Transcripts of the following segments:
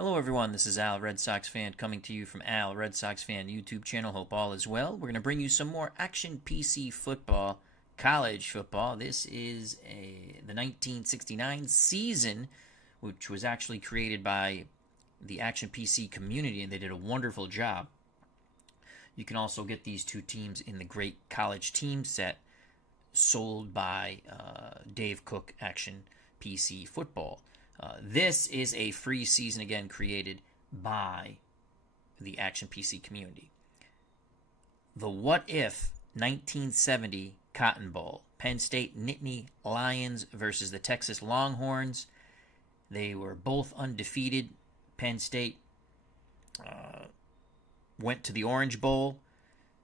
Hello everyone, this is Al, Red Sox fan, coming to you from Al, Red Sox fan YouTube channel. Hope all is well. We're going to bring you some more Action PC football, college football. This is the 1969 season, which was actually created by the Action PC community, and they did a wonderful job. You can also get these two teams in the Great College Team set sold by Dave Cook Action PC Football. This is a free season, again, created by the Action PC community. The What If 1970 Cotton Bowl. Penn State Nittany Lions versus the Texas Longhorns. They were both undefeated. Penn State went to the Orange Bowl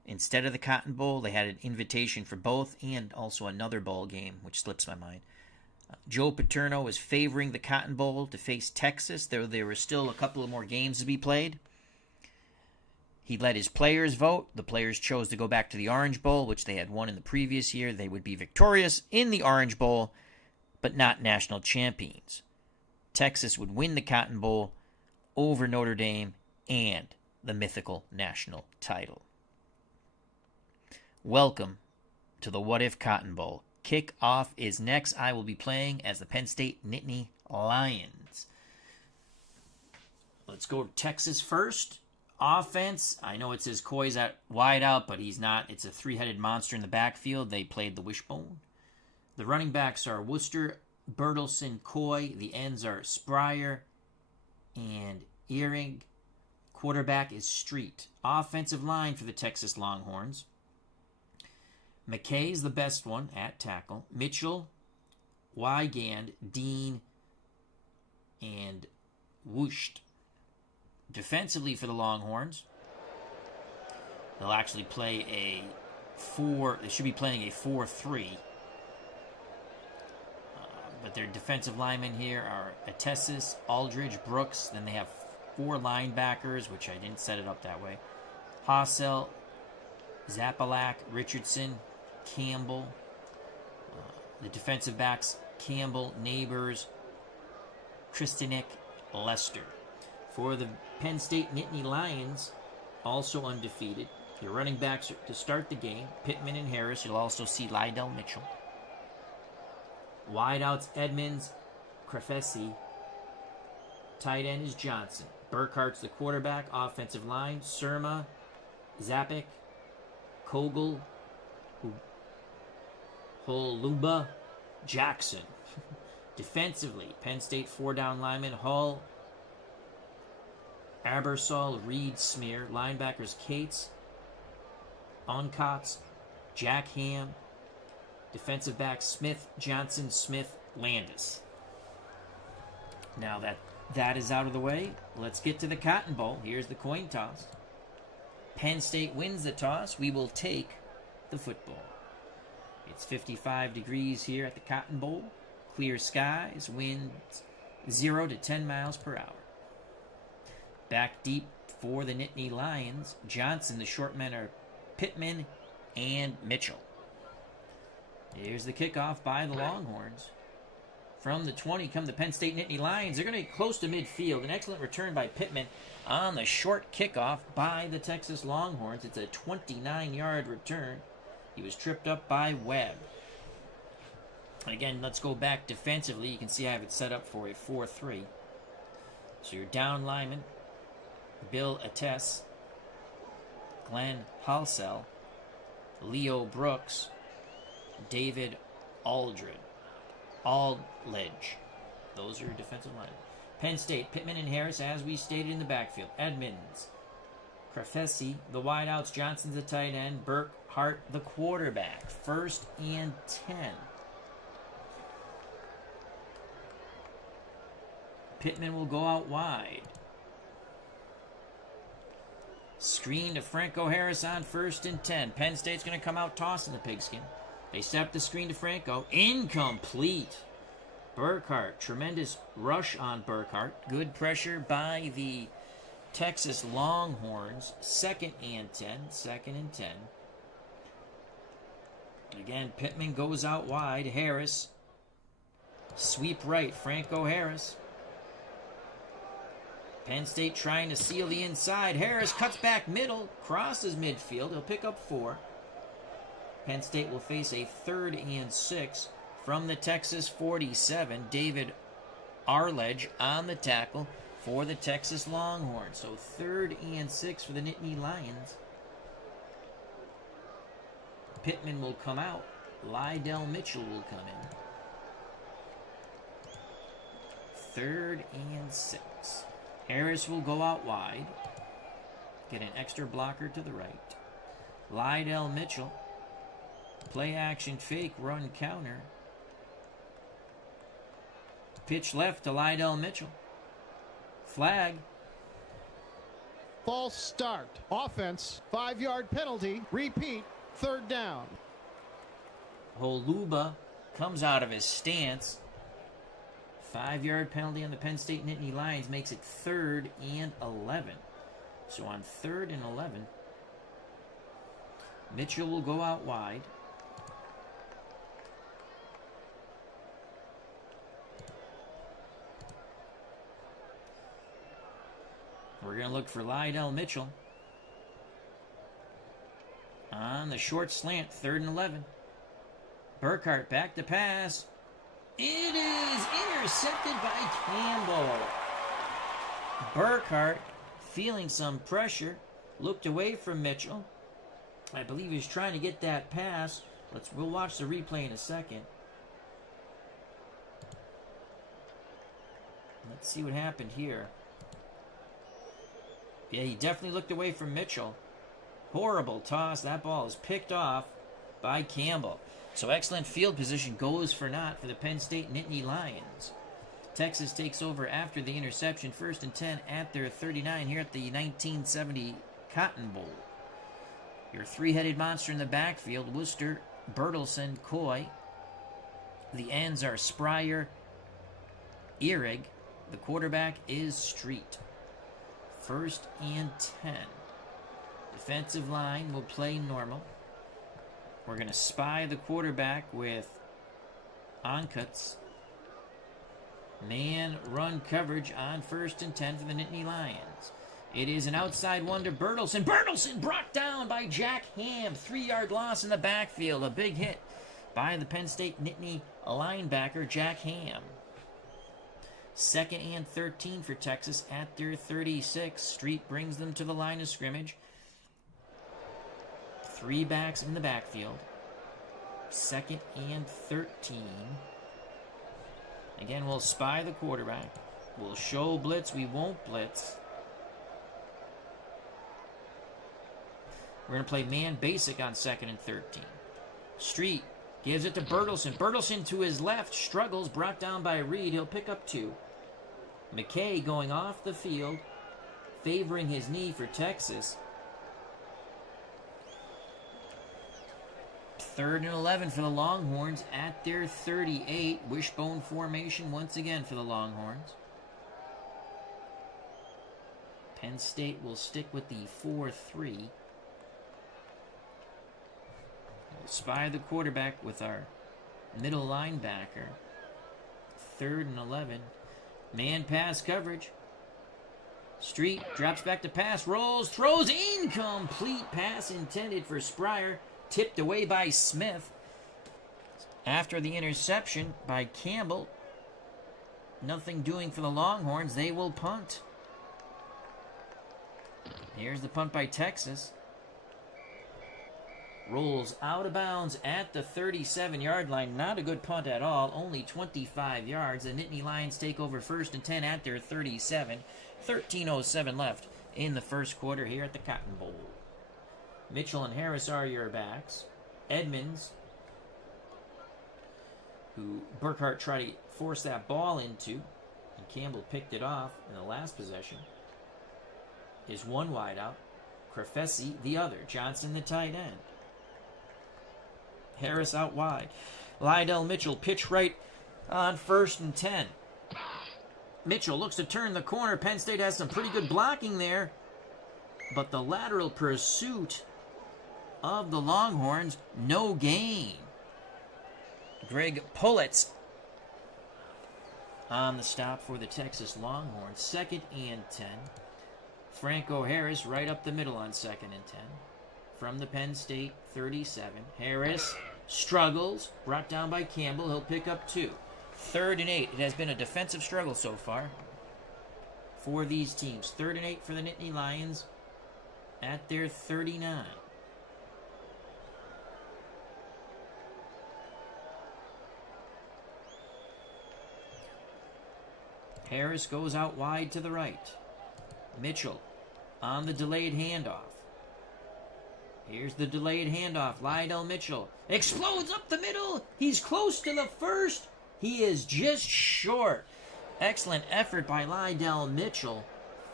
instead of the Cotton Bowl. They had an invitation for both and also another bowl game, which slips my mind. Joe Paterno was favoring the Cotton Bowl to face Texas, though there were still a couple of more games to be played. He let his players vote. The players chose to go back to the Orange Bowl, which they had won in the previous year. They would be victorious in the Orange Bowl, but not national champions. Texas would win the Cotton Bowl over Notre Dame and the mythical national title. Welcome to the What If Cotton Bowl. Kickoff is next. I will be playing as the Penn State Nittany Lions. Let's go to Texas first. Offense, I know it says Coy's at wide out, but he's not. It's a three-headed monster in the backfield. They played the wishbone. The running backs are Worcester, Bertelson, Coy. The ends are Spryer and Earing. Quarterback is Street. Offensive line for the Texas Longhorns. McKay's the best one at tackle. Mitchell, Wygand, Dean, and Wusht. Defensively for the Longhorns, they'll actually play they should be playing a 4-3. But their defensive linemen here are Atesis, Aldridge, Brooks. Then they have four linebackers, which I didn't set it up that way. Hassel, Zapalak, Richardson, Campbell. The defensive backs, Campbell, Neighbors, Kristanek, Lester. For the Penn State Nittany Lions, also undefeated. Your running backs to start the game, Pittman and Harris. You'll also see Lydell Mitchell. Wideouts, Edmonds, Crefesi. Tight end is Johnson. Burkhart's the quarterback. Offensive line, Surma, Zapik, Kogel, Holuba, Jackson. Defensively, Penn State four-down lineman, Hall, Abersol, Reed, Smear. Linebackers, Cates, Oncotts, Jack Ham. Defensive backs, Smith, Johnson, Smith, Landis. Now that is out of the way, let's get to the Cotton Bowl. Here's the coin toss. Penn State wins the toss. We will take the football. It's 55 degrees here at the Cotton Bowl. Clear skies, winds 0 to 10 miles per hour. Back deep for the Nittany Lions. Johnson, the short men are Pittman and Mitchell. Here's the kickoff by the Longhorns. From the 20 come the Penn State Nittany Lions. They're going to get close to midfield. An excellent return by Pittman on the short kickoff by the Texas Longhorns. It's a 29-yard return. He was tripped up by Webb. And again, let's go back defensively. You can see I have it set up for a 4-3. So your down lineman, Bill Ates, Glenn Halsell, Leo Brooks, David Aldridge. Those are defensive linemen. Penn State, Pittman and Harris, as we stated in the backfield. Edmonds, Crefesi, the wideouts, Johnson's the tight end, Burkhart, the quarterback. 1st and 10. Pittman will go out wide. Screen to Franco Harris on 1st and 10. Penn State's going to come out tossing the pigskin. They set up the screen to Franco. Incomplete. Burkhart. Tremendous rush on Burkhart. Good pressure by the Texas Longhorns. 2nd and 10. 2nd and 10. Again, Pittman goes out wide. Harris. Sweep right. Franco Harris. Penn State trying to seal the inside. Harris cuts back middle, crosses midfield. He'll pick up 4. Penn State will face a 3rd and 6 from the Texas 47. David Arledge on the tackle for the Texas Longhorns. So 3rd and 6 for the Nittany Lions. Pittman will come out. Lydell Mitchell will come in. 3rd and 6. Harris will go out wide. Get an extra blocker to the right. Lydell Mitchell. Play action fake, run counter. Pitch left to Lydell Mitchell. Flag. False start. Offense. 5-yard penalty. Repeat. 3rd down. Holuba comes out of his stance. 5-yard penalty on the Penn State Nittany Lions makes it 3rd and 11. So on 3rd and 11, Mitchell will go out wide. We're going to look for Lydell Mitchell. On the short slant, 3rd and 11. Burkhart back to pass. It is intercepted by Campbell. Burkhart, feeling some pressure, looked away from Mitchell. I believe he's trying to get that pass. We'll watch the replay in a second. Let's see what happened here. Yeah, he definitely looked away from Mitchell. Horrible toss. That ball is picked off by Campbell. So excellent field position goes for naught for the Penn State Nittany Lions. Texas takes over after the interception. 1st and 10 at their 39 here at the 1970 Cotton Bowl. Your 3-headed monster in the backfield, Worcester, Bertelsen, Coy. The ends are Spryer, Ehrig. The quarterback is Street. 1st and 10. Defensive line will play normal. We're going to spy the quarterback with Oncuts. Man run coverage on 1st and 10 for the Nittany Lions. It is an outside one to Bertelsen. Bertelsen brought down by Jack Ham. 3-yard loss in the backfield. A big hit by the Penn State Nittany linebacker, Jack Ham. 2nd and 13 for Texas at their 36. Street brings them to the line of scrimmage. 3 backs in the backfield. 2nd and 13. Again, we'll spy the quarterback. We'll show blitz. We won't blitz. We're going to play man basic on 2nd and 13. Street gives it to Bertelsen. Bertelsen to his left. Struggles. Brought down by Reed. He'll pick up 2. McKay going off the field. Favoring his knee for Texas. 3rd and 11 for the Longhorns at their 38. Wishbone formation once again for the Longhorns. Penn State will stick with the 4-3. We'll spy the quarterback with our middle linebacker. 3rd and 11. Man pass coverage. Street drops back to pass, rolls, throws, incomplete pass intended for Spryer. Tipped away by Smith. After the interception by Campbell, nothing doing for the Longhorns. They will punt. Here's the punt by Texas. Rolls out of bounds at the 37-yard line. Not a good punt at all. Only 25 yards. The Nittany Lions take over 1st and 10 at their 37. 13:07 left in the first quarter here at the Cotton Bowl. Mitchell and Harris are your backs. Edmonds, who Burkhart tried to force that ball into, and Campbell picked it off in the last possession, is one wide out. Crefesi the other. Johnson the tight end. Harris out wide. Lydell Mitchell pitch right on 1st and 10. Mitchell looks to turn the corner. Penn State has some pretty good blocking there, but the lateral pursuit of the Longhorns, no gain. Greg Pullitz on the stop for the Texas Longhorns. 2nd and 10. Franco Harris right up the middle on 2nd and 10. From the Penn State 37. Harris struggles, brought down by Campbell. He'll pick up 2. 3rd and 8. It has been a defensive struggle so far for these teams. 3rd and 8 for the Nittany Lions at their 39. Harris goes out wide to the right. Mitchell on the delayed handoff. Here's the delayed handoff. Lydell Mitchell explodes up the middle. He's close to the first. He is just short. Excellent effort by Lydell Mitchell.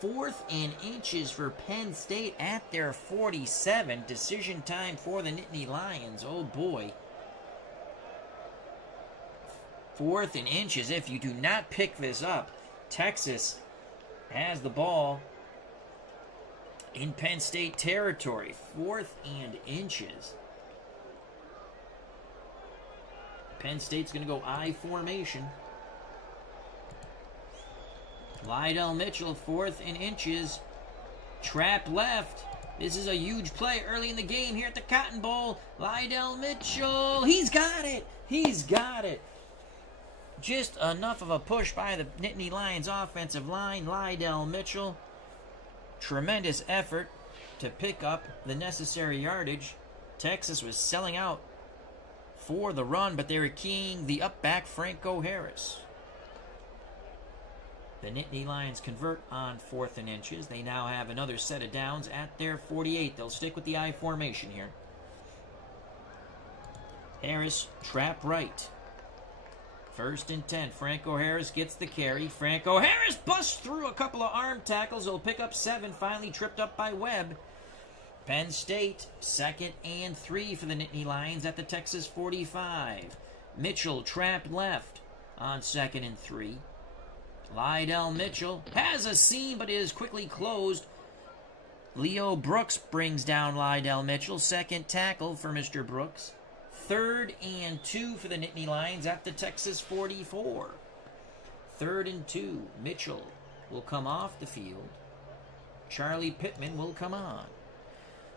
4th and inches for Penn State at their 47. Decision time for the Nittany Lions. Oh boy. 4th and inches. If you do not pick this up, Texas has the ball in Penn State territory. 4th and inches. Penn State's going to go I formation. Lydell Mitchell, 4th and inches. Trap left. This is a huge play early in the game here at the Cotton Bowl. Lydell Mitchell. He's got it. He's got it. Just enough of a push by the Nittany Lions offensive line. Lydell Mitchell. Tremendous effort to pick up the necessary yardage. Texas was selling out for the run, but they were keying the up back Franco Harris. The Nittany Lions convert on 4th and inches. They now have another set of downs at their 48. They'll stick with the I formation here. Harris, trap right. 1st and 10. Franco Harris gets the carry. Franco Harris busts through a couple of arm tackles. He'll pick up 7. Finally tripped up by Webb. Penn State, 2nd and 3 for the Nittany Lions at the Texas 45. Mitchell trapped left on 2nd and 3. Lydell Mitchell has a seam, but is quickly closed. Leo Brooks brings down Lydell Mitchell. 2nd tackle for Mr. Brooks. 3rd and 2 for the Nittany Lions at the Texas 44. 3rd and 2. Mitchell will come off the field. Charlie Pittman will come on.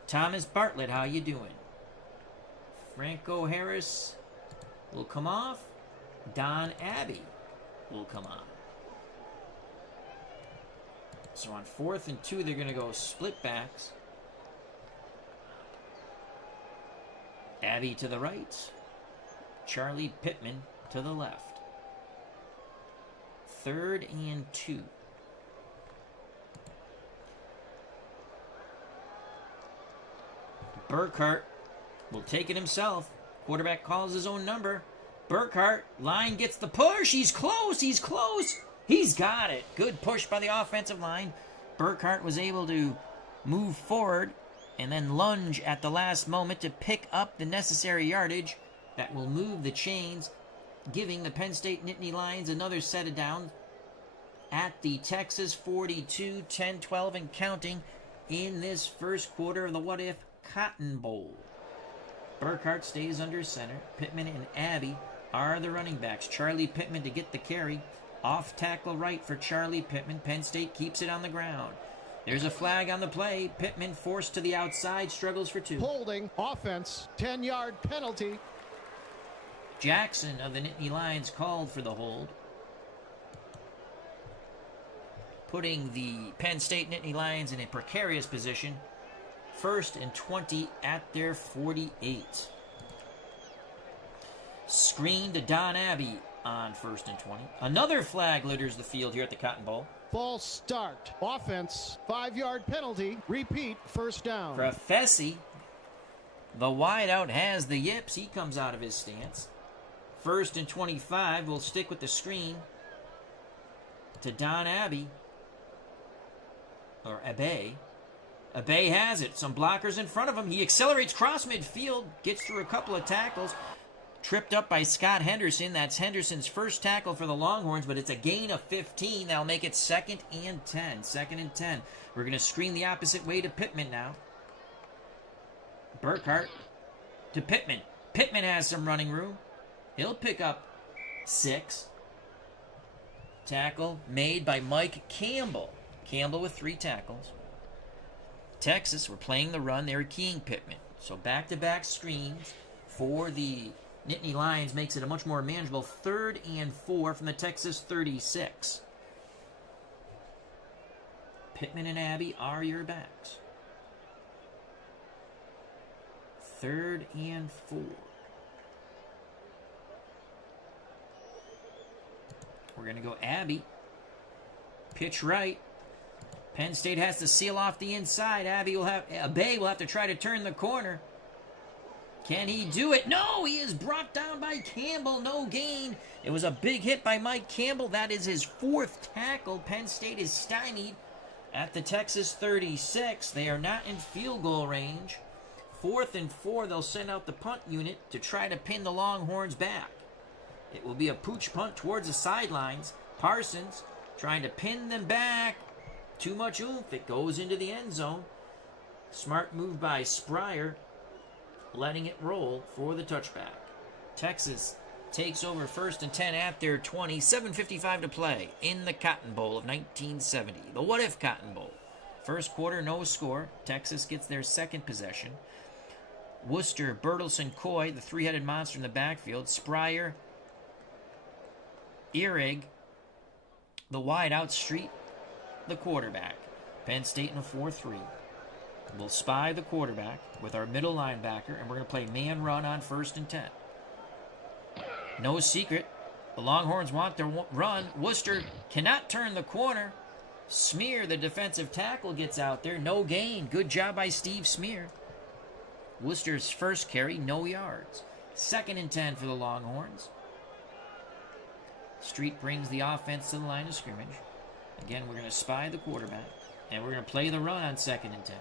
Thomas Bartlett, how you doing? Franco Harris will come off. Don Abbey will come on. So on 4th and 2, they're going to go split backs. Abbey to the right. Charlie Pittman to the left. 3rd and 2. Burkhart will take it himself. Quarterback calls his own number. Burkhart, line gets the push. He's close. He's close. He's got it. Good push by the offensive line. Burkhart was able to move forward and then lunge at the last moment to pick up the necessary yardage that will move the chains, giving the Penn State Nittany Lions another set of downs at the Texas 42, 10-12 and counting in this first quarter of the What If Cotton Bowl. Burkhart stays under center. Pittman and Abbey are the running backs. Charlie Pittman to get the carry. Off tackle right for Charlie Pittman. Penn State keeps it on the ground. There's a flag on the play. Pittman forced to the outside, struggles for 2. Holding, offense, 10-yard penalty. Jackson of the Nittany Lions called for the hold, putting the Penn State Nittany Lions in a precarious position. 1st and 20 at their 48. Screen to Don Abbey on 1st and 20. Another flag litters the field here at the Cotton Bowl. False start. Offense, 5-yard penalty. Repeat, 1st down. Professy, the wideout, has the yips. He comes out of his stance. 1st and 25. Will stick with the screen to Don Abbey. Or Abbey. Abbey has it. Some blockers in front of him. He accelerates cross midfield. Gets through a couple of tackles. Tripped up by Scott Henderson. That's Henderson's first tackle for the Longhorns, but it's a gain of 15. That'll make it 2nd and 10. 2nd and 10. We're going to screen the opposite way to Pittman now. Burkhart to Pittman. Pittman has some running room. He'll pick up 6. Tackle made by Mike Campbell. Campbell with 3 tackles. Texas were playing the run. They were keying Pittman. So back-to-back screens for the Nittany Lions makes it a much more manageable 3rd and 4 from the Texas 36. Pittman and Abbey are your backs. 3rd and 4. We're going to go Abbey. Pitch right. Penn State has to seal off the inside. Bay will have to try to turn the corner. Can he do it? No, he is brought down by Campbell. No gain. It was a big hit by Mike Campbell. That is his 4th tackle. Penn State is stymied at the Texas 36. They are not in field goal range. 4th and 4, they'll send out the punt unit to try to pin the Longhorns back. It will be a pooch punt towards the sidelines. Parsons trying to pin them back. Too much oomph. It goes into the end zone. Smart move by Spryer, letting it roll for the touchback. Texas takes over 1st and 10 at their 20. 7:55 to play in the Cotton Bowl of 1970. The What If Cotton Bowl. First quarter, no score. Texas gets their 2nd possession. Worcester, Bertelsen, Coy, the 3-headed monster in the backfield. Spryer, Ehrig, the wide out Street, the quarterback. Penn State in a 4-3. We'll spy the quarterback with our middle linebacker, and we're going to play man run on 1st and 10. No secret. The Longhorns want to run. Worcester cannot turn the corner. Smear, the defensive tackle, gets out there. No gain. Good job by Steve Smear. Worcester's first carry, no yards. 2nd and 10 for the Longhorns. Street brings the offense to the line of scrimmage. Again, we're going to spy the quarterback, and we're going to play the run on 2nd and 10.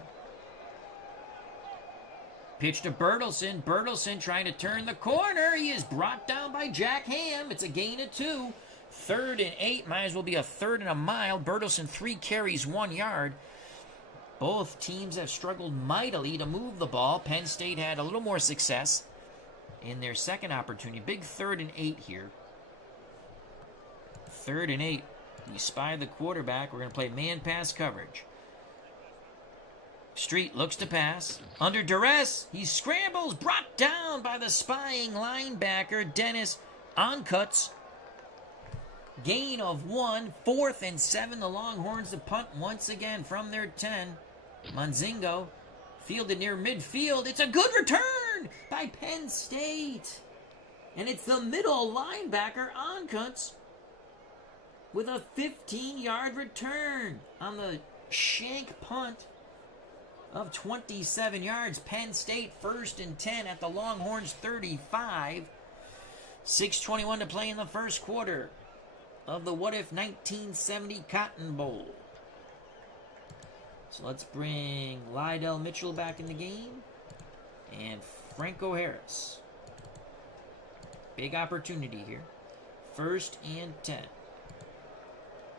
Pitch to Bertelsen. Bertelsen trying to turn the corner. He is brought down by Jack Ham. It's a gain of 2. 3rd and 8. Might as well be a 3rd and a mile. Bertelsen 3 carries, 1 yard. Both teams have struggled mightily to move the ball. Penn State had a little more success in their 2nd opportunity. Big 3rd and 8 here. 3rd and 8. You spy the quarterback. We're going to play man pass coverage. Street looks to pass. Under duress, he scrambles, brought down by the spying linebacker, Dennis Oncuts. Gain of 1, 4th and 7. The Longhorns to punt once again from their 10. Monzingo fielded near midfield. It's a good return by Penn State. And it's the middle linebacker, Oncuts, with a 15-yard return on the shank punt of 27 yards. Penn State 1st and 10 at the Longhorns 35. 6:21 to play in the first quarter of the What If 1970 Cotton Bowl. So let's bring Lydell Mitchell back in the game and Franco Harris. Big opportunity here. 1st and 10.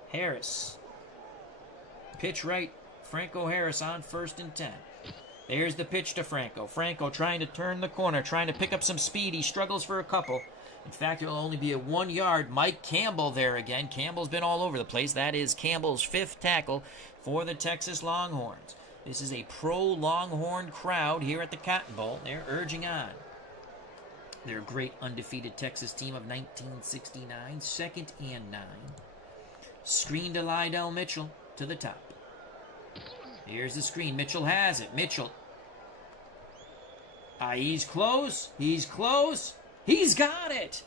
Harris. Pitch right. Franco Harris on 1st and 10. There's the pitch to Franco. Franco trying to turn the corner, trying to pick up some speed. He struggles for a couple. In fact, it'll only be a 1 yard. Mike Campbell there again. Campbell's been all over the place. That is Campbell's 5th tackle for the Texas Longhorns. This is a pro-Longhorn crowd here at the Cotton Bowl. They're urging on their great undefeated Texas team of 1969. 2nd and 9. Screen to Lydell Mitchell to the top. Here's the screen. Mitchell has it. Mitchell. He's close. He's close. He's got it.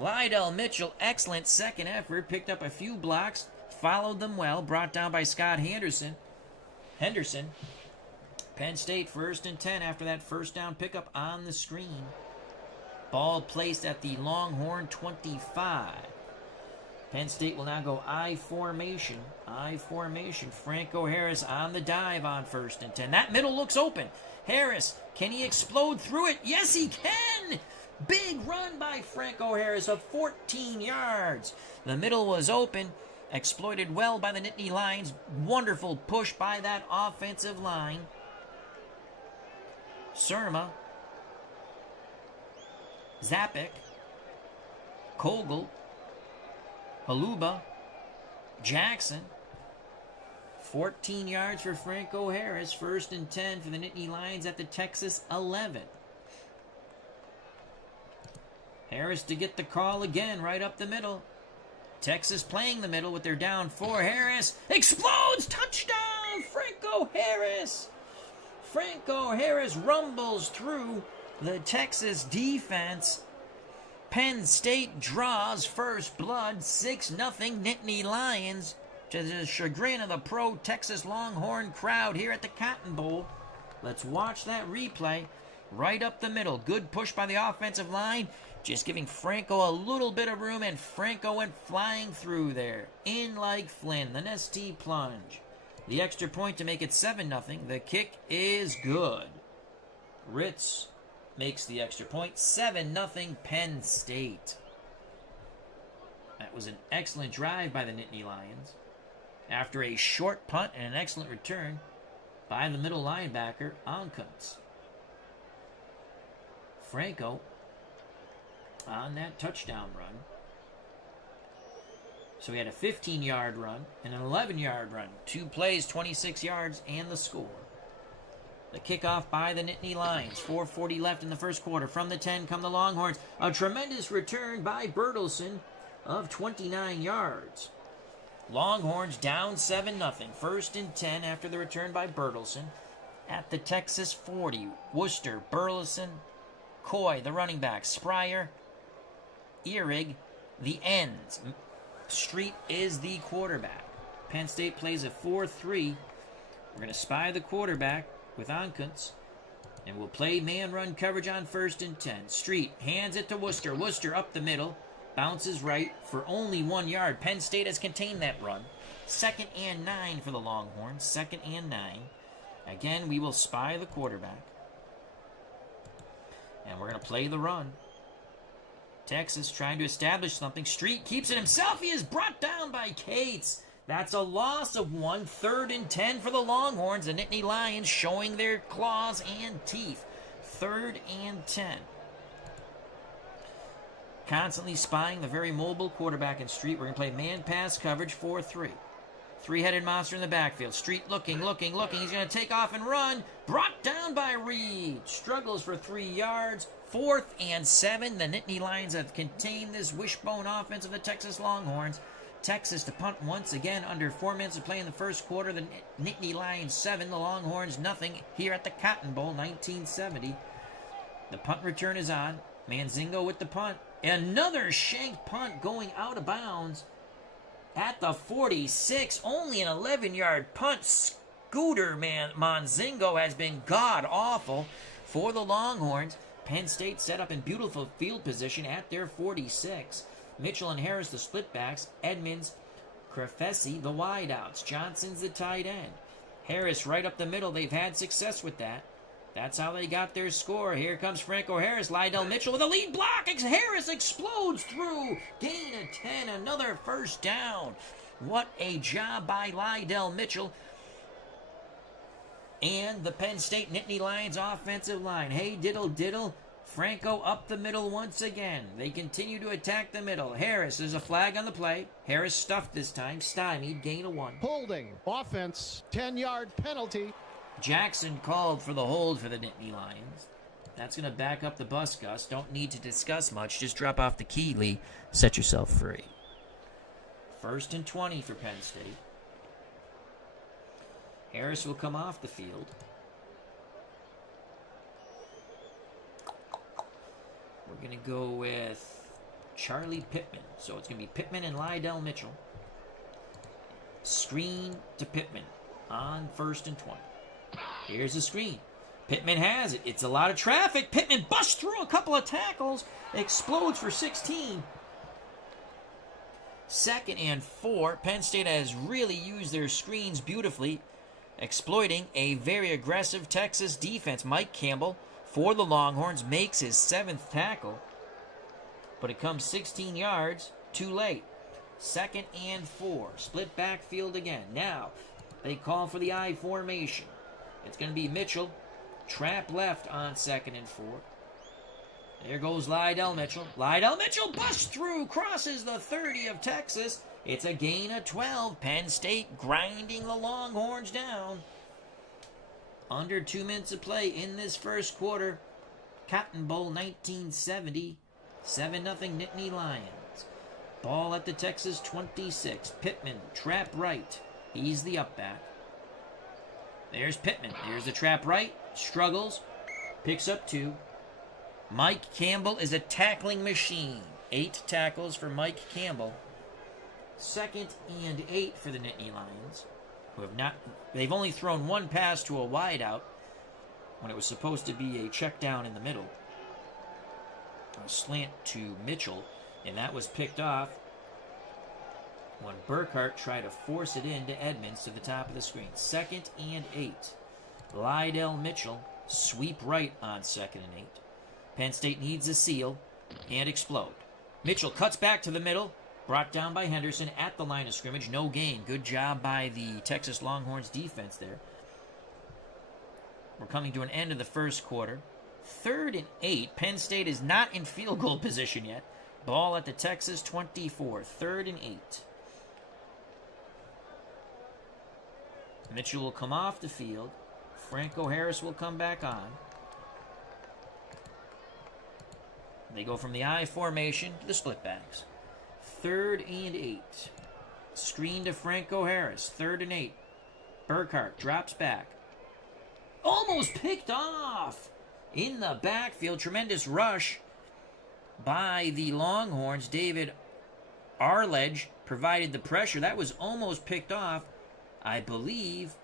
Lydell Mitchell, excellent 2nd effort. Picked up a few blocks. Followed them well. Brought down by Scott Henderson. Penn State 1st and 10 after that 1st down pickup on the screen. Ball placed at the Longhorn 25. Penn State will now go I formation. Franco Harris on the dive on 1st and 10. That middle looks open. Harris, can he explode through it? Yes, he can! Big run by Franco Harris of 14 yards. The middle was open. Exploited well by the Nittany Lions. Wonderful push by that offensive line. Surma. Zapek. Kogel. Haluba. Jackson. 14 yards for Franco Harris. 1st and 10 for the Nittany Lions at the Texas 11. Harris to get the call again, right up the middle. Texas playing the middle with their down 4. Harris explodes! Touchdown! Franco Harris! Franco Harris rumbles through the Texas defense. Penn State draws first blood, 6-0 Nittany Lions, to the chagrin of the pro Texas Longhorn crowd here at the Cotton Bowl. Let's watch that replay. Right up the middle. Good push by the offensive line. Just giving Franco a little bit of room, and Franco went flying through there. In like Flynn. The Nestea plunge. The extra point to make it 7-0. The kick is good. Ritz makes the extra point. 7-0 Penn State. That was an excellent drive by the Nittany Lions. After a short punt and an excellent return by the middle linebacker, Onkuntz. Franco on that touchdown run. So we had a 15-yard run and an 11-yard run. 2 plays, 26 yards, and the score. The kickoff by the Nittany Lions. 4:40 left in the first quarter. From the 10 come the Longhorns. A tremendous return by Bertelsen of 29 yards. Longhorns down 7-0. 1st and 10 after the return by Bertelsen at the Texas 40. Worcester, Burleson, Coy, the running back, Spryer, Ehrig, the ends. Street is the quarterback. Penn State plays a 4-3. We're going to spy the quarterback with Onkuntz, and we'll play man-run coverage on 1st and 10. Street hands it to Worcester. Worcester up the middle. Bounces right for only 1 yard. Penn State has contained that run. 2nd and 9 for the Longhorns. 2nd and 9. Again, we will spy the quarterback. And we're going to play the run. Texas trying to establish something. Street keeps it himself. He is brought down by Cates. That's a loss of 1. 3rd and 10 for the Longhorns. The Nittany Lions showing their claws and teeth. 3rd and 10. Constantly spying the very mobile quarterback in Street. We're going to play man-pass coverage 4-3. 3-headed monster in the backfield. Street looking. He's going to take off and run. Brought down by Reed. Struggles for 3 yards. 4th and 7. The Nittany Lions have contained this wishbone offense of the Texas Longhorns. Texas to punt once again under 4 minutes of play in the first quarter. The Nittany Lions 7, the Longhorns nothing here at the Cotton Bowl 1970. The punt return is on. Manzingo with the punt. Another shank punt going out of bounds at the 46. Only an 11-yard punt. Scooter Manzingo has been god-awful for the Longhorns. Penn State set up in beautiful field position at their 46. Mitchell and Harris the splitbacks. Edmonds, Crefesi the wideouts. Johnson's the tight end. Harris right up the middle. They've had success with that. That's how they got their score. Here comes Franco Harris. Lydell Mitchell with a lead block. Harris explodes through. Gain of 10. Another first down. What a job by Lydell Mitchell and the Penn State Nittany Lions offensive line. Hey, diddle. Franco up the middle once again. They continue to attack the middle. Harris, there's a flag on the play. Harris stuffed this time. Stymied. Gain of 1. Holding. Offense. 10-yard penalty. Jackson called for the hold for the Nittany Lions. That's going to back up the bus, Gus. Don't need to discuss much. Just drop off the key, Lee. Set yourself free. 1st and 20 for Penn State. Harris will come off the field. We're going to go with Charlie Pittman. So it's going to be Pittman and Lydell Mitchell. Screen to Pittman on 1st and 20. Here's the screen. Pittman has it. It's a lot of traffic. Pittman busts through a couple of tackles. Explodes for 16. 2nd and 4. Penn State has really used their screens beautifully, exploiting a very aggressive Texas defense. Mike Campbell for the Longhorns makes his 7th tackle, but it comes 16 yards too late. 2nd and 4. Split backfield again. Now they call for the I formation. It's going to be Mitchell. Trap left on 2nd and 4. There goes Lydell Mitchell. Lydell Mitchell busts through, crosses the 30 of Texas, It's a gain of 12. Penn State grinding the Longhorns down. Under 2 minutes of play in this first quarter. Cotton Bowl 1970. 7-0 Nittany Lions. Ball at the Texas 26. Pittman, trap right. He's the up back. There's Pittman. There's the trap right. Struggles. Picks up 2. Mike Campbell is a tackling machine. 8 tackles for Mike Campbell. 2nd and 8 for the Nittany Lions, who have not. They've only thrown 1 pass to a wideout when it was supposed to be a check down in the middle. A slant to Mitchell, and that was picked off when Burkhart tried to force it into Edmonds to the top of the screen. 2nd and 8. Lydell Mitchell, sweep right on 2nd and 8. Penn State needs a seal and explode. Mitchell cuts back to the middle, brought down by Henderson at the line of scrimmage. No gain. Good job by the Texas Longhorns defense there. We're coming to an end of the first quarter. 3rd and 8. Penn State is not in field goal position yet. Ball at the Texas 24. 3rd and 8. Mitchell will come off the field. Franco Harris will come back on. They go from the I formation to the split backs. 3rd and 8. Screen to Franco Harris. 3rd and 8. Burkhart drops back. Almost picked off in the backfield. Tremendous rush by the Longhorns. David Arledge provided the pressure. That was almost picked off, I believe,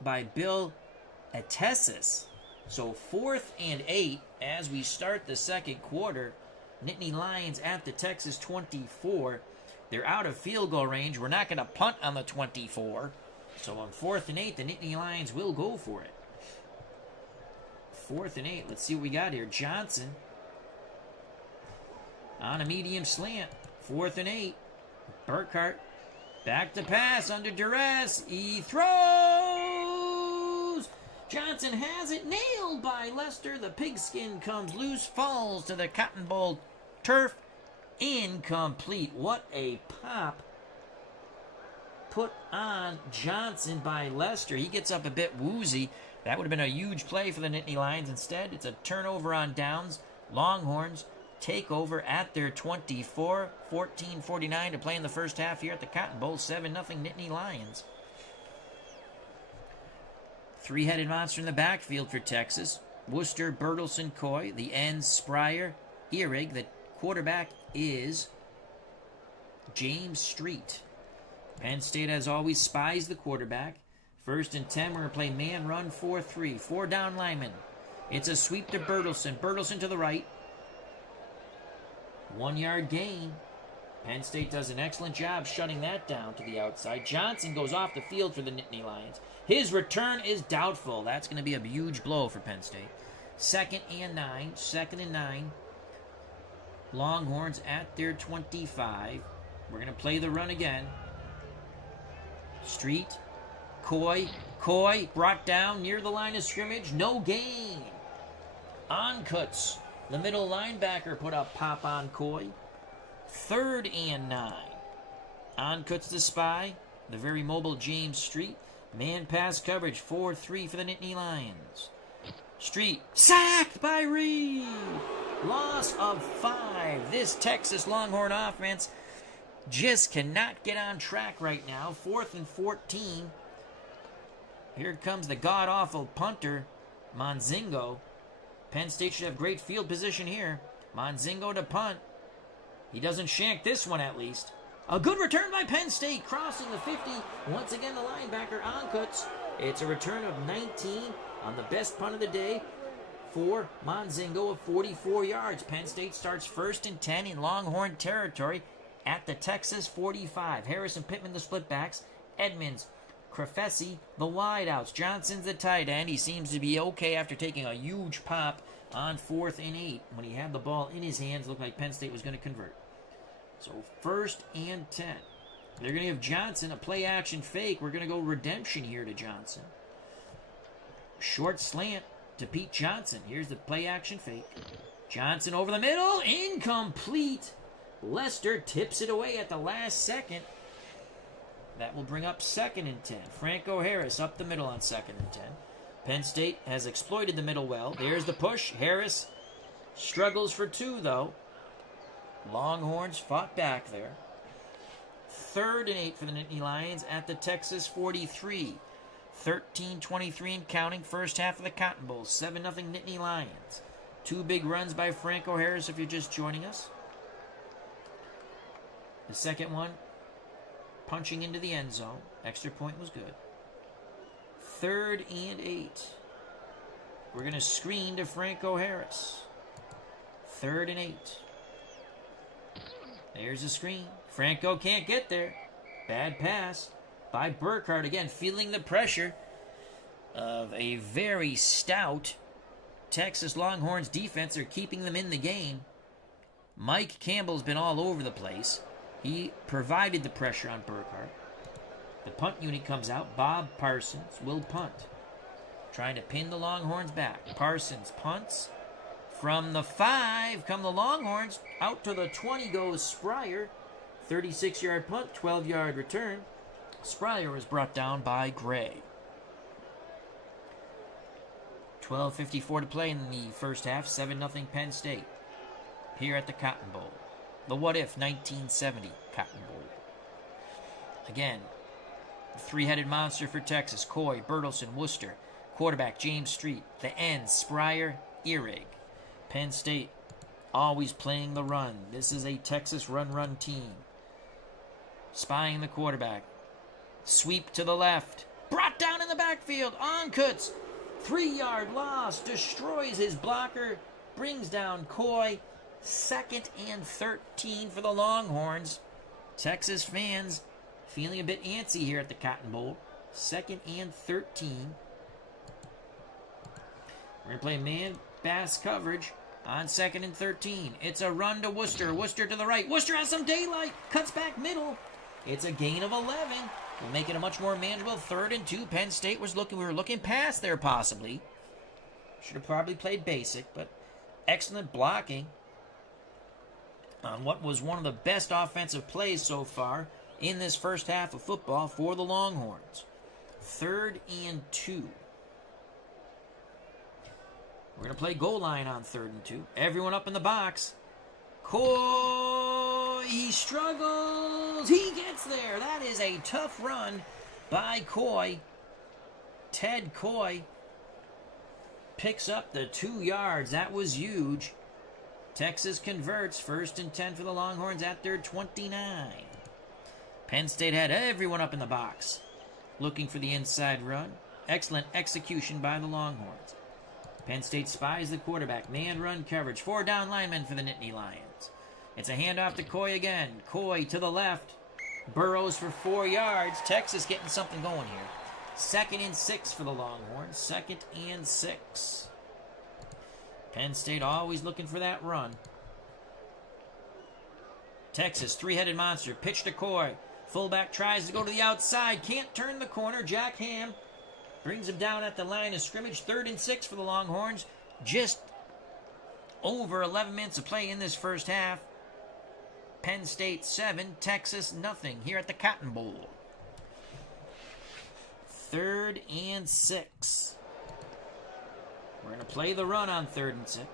by Bill Atesis. So 4th and 8 as we start the second quarter. Nittany Lions at the Texas 24. They're out of field goal range. We're not going to punt on the 24. So on 4th and 8, the Nittany Lions will go for it. 4th and 8. Let's see what we got here. Johnson on a medium slant. 4th and 8. Burkhart back to pass under duress. He throws. Johnson has it nailed by Lester. The pigskin comes loose, falls to the Cotton Bowl turf. Incomplete. What a pop put on Johnson by Lester. He gets up a bit woozy. That would have been a huge play for the Nittany Lions. Instead, it's a turnover on downs. Longhorns take over at their 24. 14:49 to play in the first half here at the Cotton Bowl. 7-0 Nittany Lions. Three-headed monster in the backfield for Texas. Worcester, Bertelson, Coy. The ends, Spryer, Ehrig. The quarterback is James Street. Penn State, as always, spies the quarterback. 1st and 10, we're going to play man run 4-3. 4 down linemen. It's a sweep to Bertelson. Bertelson to the right. 1 yard gain. Penn State does an excellent job shutting that down to the outside. Johnson goes off the field for the Nittany Lions. His return is doubtful. That's going to be a huge blow for Penn State. 2nd and 9. 2nd and 9. Longhorns at their 25. We're going to play the run again. Street. Coy brought down near the line of scrimmage. No gain. Oncuts. The middle linebacker put up pop on Coy. 3rd and 9. Oncuts the spy. The very mobile James Street. Man pass coverage. 4-3 for the Nittany Lions. Street sacked by Reed. Loss of 5. This Texas Longhorn offense just cannot get on track right now. 4th and 14. Here comes the god-awful punter, Monzingo. Penn State should have great field position here. Monzingo to punt. He doesn't shank this one, at least. A good return by Penn State, crossing the 50. Once again, the linebacker, Oncuts. It's a return of 19 on the best punt of the day for Monzingo of 44 yards. Penn State starts 1st and 10 in Longhorn territory at the Texas 45. Harris and Pittman, the split backs. Edmonds, Crefesi, the wideouts. Johnson's the tight end. He seems to be okay after taking a huge pop on 4th and 8. When he had the ball in his hands, looked like Penn State was going to convert. So 1st and 10. They're going to give Johnson a play-action fake. We're going to go redemption here to Johnson. Short slant to Pete Johnson. Here's the play-action fake. Johnson over the middle. Incomplete. Lester tips it away at the last second. That will bring up 2nd and 10. Franco Harris up the middle on 2nd and 10. Penn State has exploited the middle well. There's the push. Harris struggles for 2, though. Longhorns fought back there. 3rd and 8 for the Nittany Lions at the Texas 43. 13-23 and counting. First half of the Cotton Bowl. 7-0 Nittany Lions. 2 big runs by Franco Harris if you're just joining us. The second one, punching into the end zone. Extra point was good. 3rd and 8. We're going to screen to Franco Harris. 3rd and 8. There's a screen. Franco can't get there. Bad pass by Burkhardt. Again, feeling the pressure of a very stout Texas Longhorns defense. Are keeping them in the game. Mike Campbell's been all over the place. He provided the pressure on Burkhardt. The punt unit comes out. Bob Parsons will punt. Trying to pin the Longhorns back. Parsons punts. From the 5 come the Longhorns. Out to the 20 goes Spryer. 36-yard punt, 12-yard return. Spryer was brought down by Gray. 12:54 to play in the first half. 7-0 Penn State. Here at the Cotton Bowl. The What If 1970 Cotton Bowl. Again, three-headed monster for Texas. Coy, Bertelsen, Worcester. Quarterback, James Street. The end, Spryer, Ehrig. Penn State always playing the run. This is a Texas run team. Spying the quarterback. Sweep to the left. Brought down in the backfield. Oncuts. 3-yard loss. Destroys his blocker. Brings down Coy. 2nd and 13 for the Longhorns. Texas fans feeling a bit antsy here at the Cotton Bowl. 2nd and 13. We're going to play man bass coverage on 2nd and 13. It's a run to Worcester. Worcester to the right. Worcester has some daylight. Cuts back middle. It's a gain of 11. Will make it a much more manageable 3rd and 2. Penn State was looking. We were looking past there possibly. Should have probably played basic, but excellent blocking on what was one of the best offensive plays so far in this first half of football for the Longhorns. 3rd and 2. We're going to play goal line on 3rd and 2. Everyone up in the box. Coy, he struggles. He gets there. That is a tough run by Coy. Ted Coy picks up the 2 yards. That was huge. Texas converts. 1st and 10 for the Longhorns at their 29. Penn State had everyone up in the box looking for the inside run. Excellent execution by the Longhorns. Penn State spies the quarterback. Man run coverage. 4 down linemen for the Nittany Lions. It's a handoff to Coy again. Coy to the left. Burrows for 4 yards. Texas getting something going here. 2nd and 6 for the Longhorns. 2nd and 6. Penn State always looking for that run. Texas, three-headed monster. Pitch to Coy. Fullback tries to go to the outside. Can't turn the corner. Jack Ham brings him down at the line of scrimmage. 3rd and 6 for the Longhorns. Just over 11 minutes of play in this first half. Penn State 7, Texas nothing here at the Cotton Bowl. 3rd and 6. We're going to play the run on 3rd and 6.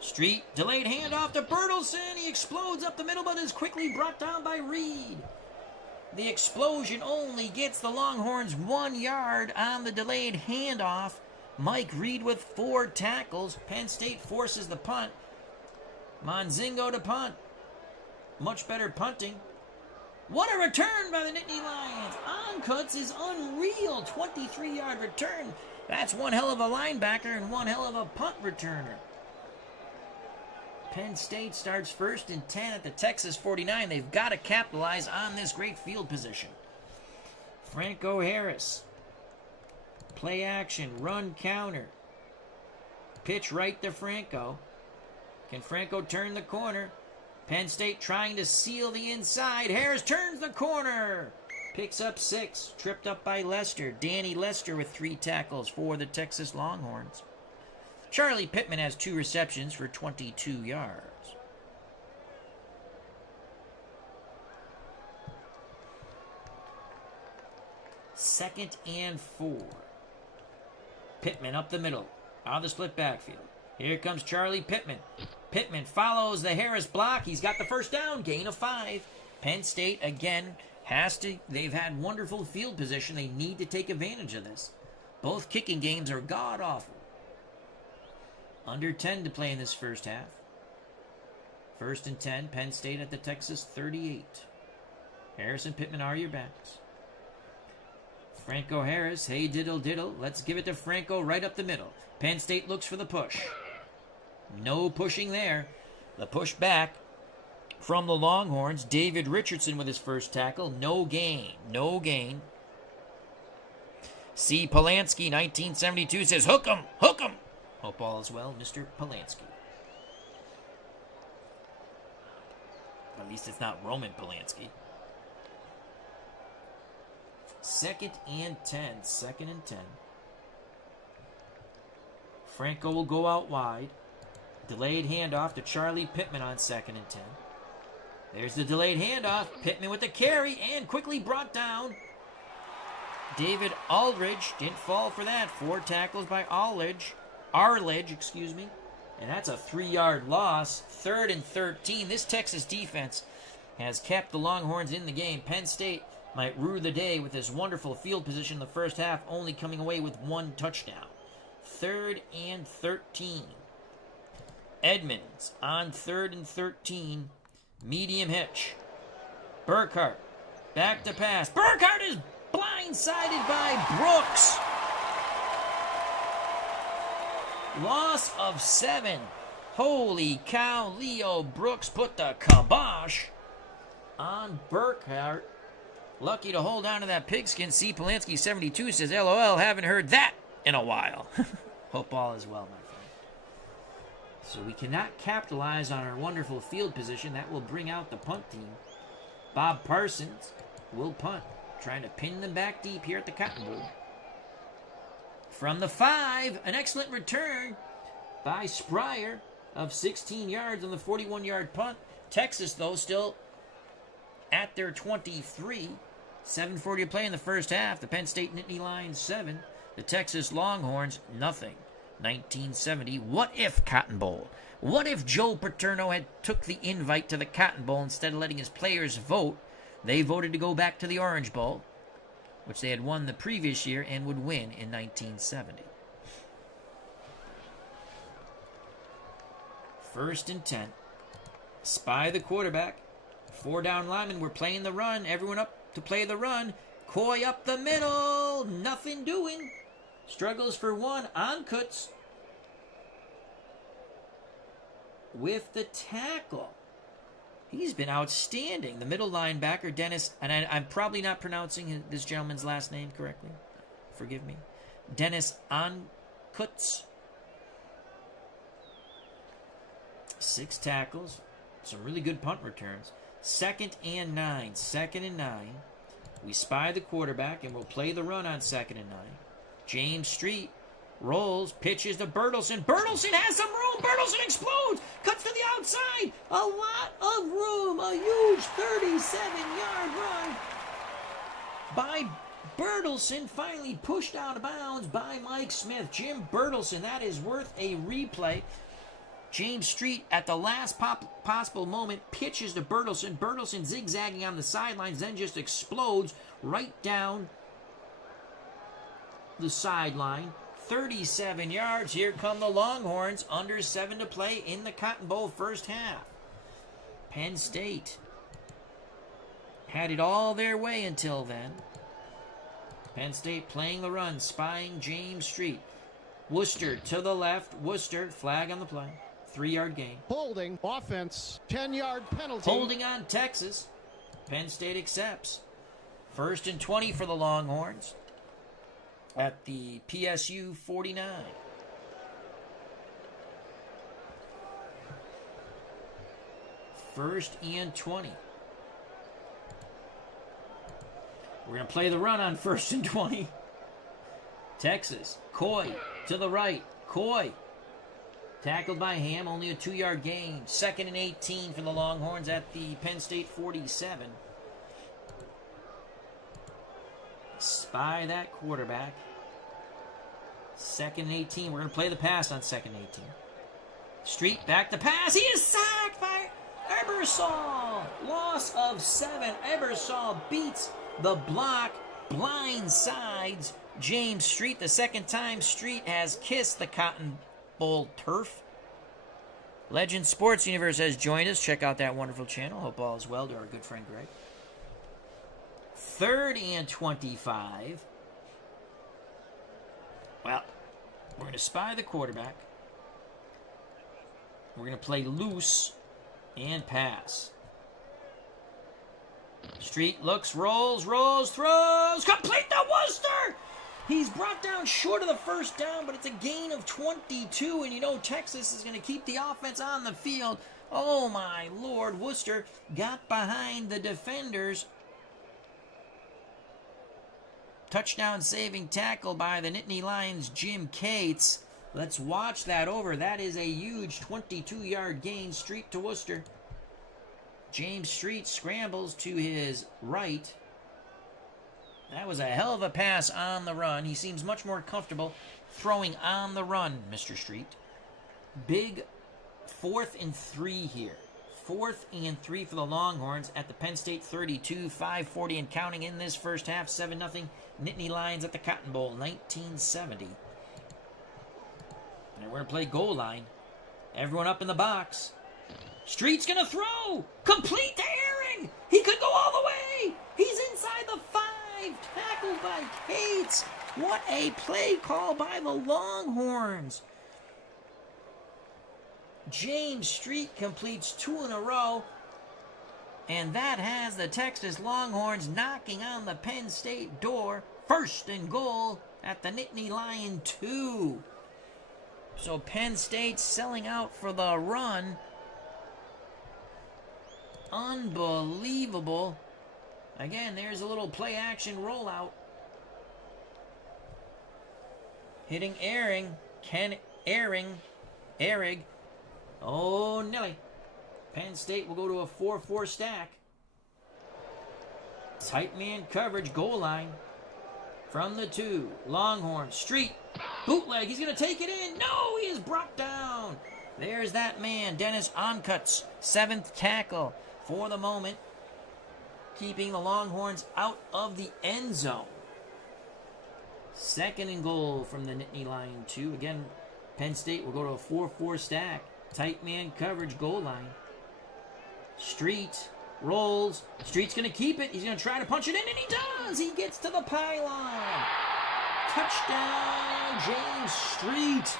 Street, delayed handoff to Bertelsen. He explodes up the middle, but is quickly brought down by Reed. The explosion only gets the Longhorns 1 yard on the delayed handoff. Mike Reed with 4 tackles. Penn State forces the punt. Monzingo to punt. Much better punting. What a return by the Nittany Lions. Oncuts is unreal. 23-yard return. That's one hell of a linebacker and one hell of a punt returner. Penn State starts 1st and 10 at the Texas 49. They've got to capitalize on this great field position. Franco Harris. Play action. Run counter. Pitch right to Franco. Can Franco turn the corner? Penn State trying to seal the inside. Harris turns the corner. Picks up 6. Tripped up by Lester. Danny Lester with 3 tackles for the Texas Longhorns. Charlie Pittman has 2 receptions for 22 yards. 2nd and 4. Pittman up the middle, out of the split backfield. Here comes Charlie Pittman. Pittman follows the Harris block. He's got the first down, gain of 5. Penn State, again, they've had wonderful field position. They need to take advantage of this. Both kicking games are god-awful. Under 10 to play in this first half. 1st and 10, Penn State at the Texas 38. Harris and Pittman are your backs. Franco Harris, hey diddle diddle. Let's give it to Franco right up the middle. Penn State looks for the push. No pushing there. The push back from the Longhorns. David Richardson with his first tackle. No gain. No gain. C. Polanski, 1972, says, hook 'em, hook 'em. Hope all is well, Mr. Polanski. At least it's not Roman Polanski. 2nd and 10. 2nd and 10. Franco will go out wide. Delayed handoff to Charlie Pittman on 2nd and 10. There's the delayed handoff. Pittman with the carry and quickly brought down. David Aldridge didn't fall for that. 4 tackles by Arledge, and that's a 3-yard loss. 3rd and 13. This Texas defense has kept the Longhorns in the game. Penn State might rue the day with this wonderful field position in the first half, only coming away with 1 touchdown. 3rd and 13. Edmonds on 3rd and 13. Medium hitch. Burkhart back to pass. Burkhart is blindsided by Brooks. Loss of 7. Holy cow, Leo Brooks put the kibosh on Burkhart. Lucky to hold on to that pigskin. C. Polanski 72 says, LOL, haven't heard that in a while. Hope all is well, my friend. So we cannot capitalize on our wonderful field position. That will bring out the punt team. Bob Parsons will punt, trying to pin them back deep here at the Cotton Bowl. From the 5, an excellent return by Spryer of 16 yards on the 41-yard punt. Texas, though, still at their 23. 7:40 to play in the first half. The Penn State Nittany Lions 7. The Texas Longhorns nothing. 1970. What if Cotton Bowl? What if Joe Paterno had took the invite to the Cotton Bowl instead of letting his players vote? They voted to go back to the Orange Bowl, which they had won the previous year and would win in 1970. 1st and 10. Spy the quarterback. 4 down linemen. We're playing the run. Everyone up to play the run. Coy up the middle. Nothing doing. Struggles for 1. Onkuts with the tackle. He's been outstanding. The middle linebacker, Dennis, and I'm probably not pronouncing this gentleman's last name correctly. Forgive me. Dennis Onkuts. 6 tackles. Some really good punt returns. 2nd and 9. 2nd and 9. We spy the quarterback, and we'll play the run on 2nd and 9. James Street rolls, pitches to Bertelsen. Bertelsen has some room. Bertelsen explodes. Cuts to the outside. A lot of room. A huge 37-yard run by Bertelsen. Finally pushed out of bounds by Mike Smith. Jim Bertelsen. That is worth a replay. James Street, at the last possible moment, pitches to Bertelsen. Bertelsen zigzagging on the sidelines, then just explodes right down the sideline. 37 yards. Here come the Longhorns. Under 7 to play in the Cotton Bowl first half. Penn State had it all their way until then. Penn State playing the run, spying James Street. Worcester to the left. Worcester, flag on the play. 3-yard gain. Holding, offense, 10-yard penalty. Holding on Texas. Penn State accepts. 1st and 20 for the Longhorns at the PSU 49. First and 20. We're going to play the run on 1st and 20. Texas. Coy to the right. Coy. Tackled by Ham. Only a 2-yard gain. 2nd and 18 for the Longhorns at the Penn State 47. Spy that quarterback. 2nd and 18. We're going to play the pass on 2nd and 18. Street back to pass. He is sacked by Ebersol. Loss of 7. Ebersol beats the block. Blindsides James Street. The second time Street has kissed the Cotton Bowl turf. Legend Sports Universe has joined us. Check out that wonderful channel. Hope all is well to our good friend Greg. 3rd and 25. Well, we're going to spy the quarterback. We're going to play loose and pass. Street looks, rolls, throws. Complete to Worcester! He's brought down short of the first down, but it's a gain of 22, and you know Texas is going to keep the offense on the field. Oh, my Lord. Worcester got behind the defenders. Touchdown saving tackle by the Nittany Lions, Jim Cates. Let's watch that over. That is a huge 22-yard gain. Street to Worcester. James Street scrambles to his right. That was a hell of a pass on the run. He seems much more comfortable throwing on the run, Mr. Street. Big 4th and 3 here. 4th and 3 for the Longhorns at the Penn State 32, 5:40 and counting in this first half. 7-0 Nittany Lions at the Cotton Bowl, 1970. And we're going to play goal line. Everyone up in the box. Street's going to throw. Complete to Aaron. He could go all the way. He's inside the 5. Tackled by Cates. What a play call by the Longhorns. James Street completes 2 in a row. And that has the Texas Longhorns knocking on the Penn State door. 1st and goal at the Nittany Lion 2. So Penn State selling out for the run. Unbelievable. Again, there's a little play action rollout. Hitting Ehrig. Oh, Nelly. Penn State will go to a 4-4 stack. Tight man coverage, goal line. From the 2. Longhorn, Street. Bootleg, he's going to take it in. No, he is brought down. There's that man, Dennis Oncuts. 7th tackle for the moment. Keeping the Longhorns out of the end zone. 2nd and goal from the Nittany Lion 2. Again, Penn State will go to a 4-4 stack. Tight man coverage, goal line. Street rolls. Street's going to keep it. He's going to try to punch it in, and he does. He gets to the pylon. Touchdown, James Street.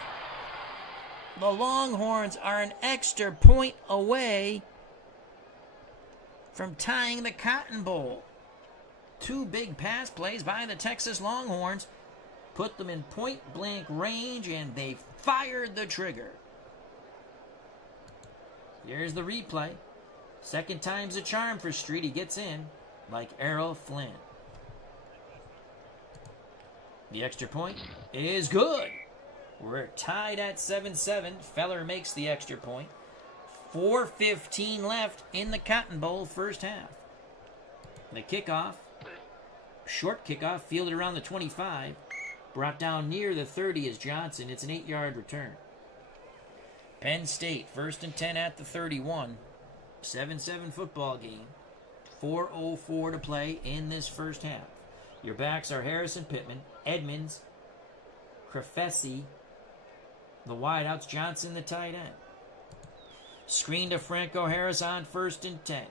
The Longhorns are an extra point away from tying the Cotton Bowl. 2 big pass plays by the Texas Longhorns put them in point-blank range, and they fired the trigger. Here's the replay. 2nd time's a charm for Street. He gets in like Errol Flynn. The extra point is good. We're tied at 7-7. Feller makes the extra point. 4:15 left in the Cotton Bowl first half. The kickoff, short kickoff, fielded around the 25. Brought down near the 30 is Johnson. It's an 8-yard return. Penn State, 1st and 10 at the 31. 7-7 football game. 4:04 to play in this first half. Your backs are Harrison Pittman, Edmonds, Crefesi, the wideouts, Johnson, the tight end. Screen to Franco Harris on 1st and 10.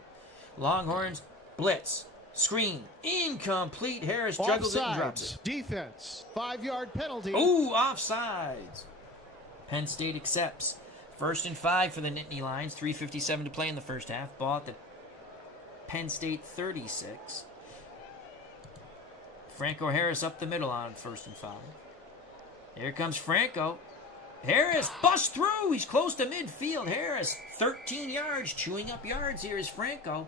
Longhorns blitz. Screen. Incomplete. Harris juggles it and drops it. Defense. 5-yard penalty. Ooh, offsides. Penn State accepts. 1st and 5 for the Nittany Lions. 3:57 to play in the first half. Ball at the Penn State 36. Franco Harris up the middle on 1st and 5. Here comes Franco. Harris busts through. He's close to midfield. Harris, 13 yards, chewing up yards here is Franco.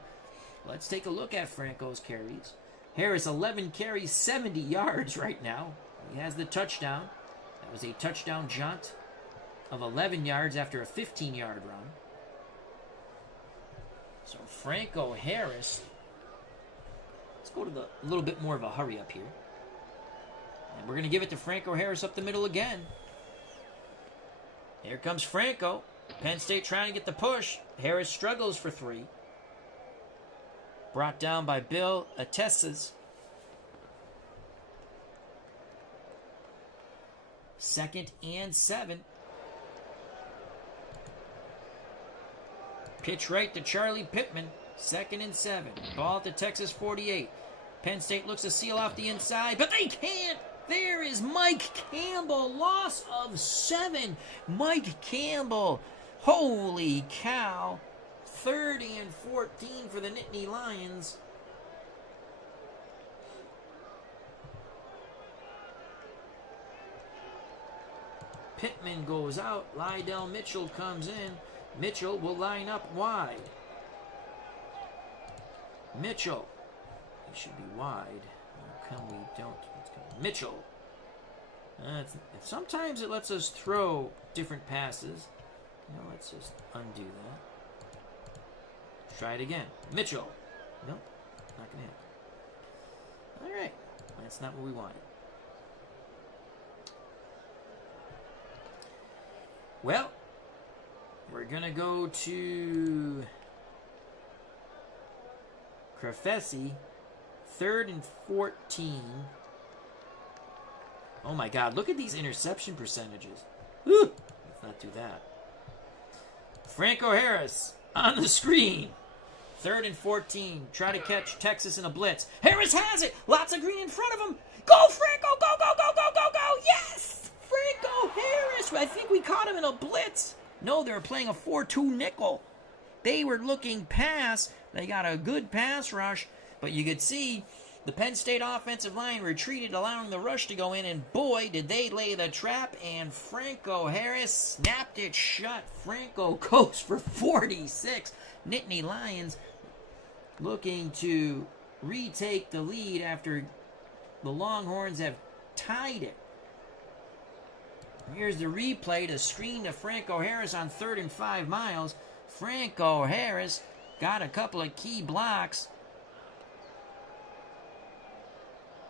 Let's take a look at Franco's carries. Harris, 11 carries, 70 yards right now. He has the touchdown. That was a touchdown jaunt of 11 yards after a 15-yard run. So Franco Harris. Let's go to a little bit more of a hurry up here. And we're going to give it to Franco Harris up the middle again. Here comes Franco. Penn State trying to get the push. Harris struggles for 3. Brought down by Bill Atesses. 2nd and 7. Pitch right to Charlie Pittman. 2nd and 7. Ball to Texas 48. Penn State looks to seal off the inside, but they can't. There is Mike Campbell. Loss of 7. Mike Campbell. Holy cow. 3rd and 14 for the Nittany Lions. Pittman goes out. Lydell Mitchell comes in. Mitchell will line up wide. Mitchell. He should be wide. How come we don't? Mitchell. Sometimes it lets us throw different passes. No, let's just undo that. Try it again. Mitchell. Nope, not going to happen. All right. That's not what we wanted. Well, we're going to go to Crefesi. 3rd and 14. Oh my God, look at these interception percentages. Whew. Let's not do that. Franco Harris on the screen. 3rd and 14. Try to catch Texas in a blitz. Harris has it. Lots of green in front of him. Go, Franco. Go, go, go, go, go, go. Yes! Franco Harris. I think we caught him in a blitz. No, they were playing a 4-2 nickel. They were looking pass. They got a good pass rush. But you could see the Penn State offensive line retreated, allowing the rush to go in. And boy, did they lay the trap. And Franco Harris snapped it shut. Franco goes for 46. Nittany Lions looking to retake the lead after the Longhorns have tied it. Here's the replay to screen to Franco Harris on 3rd and 5 miles. Franco Harris got a couple of key blocks.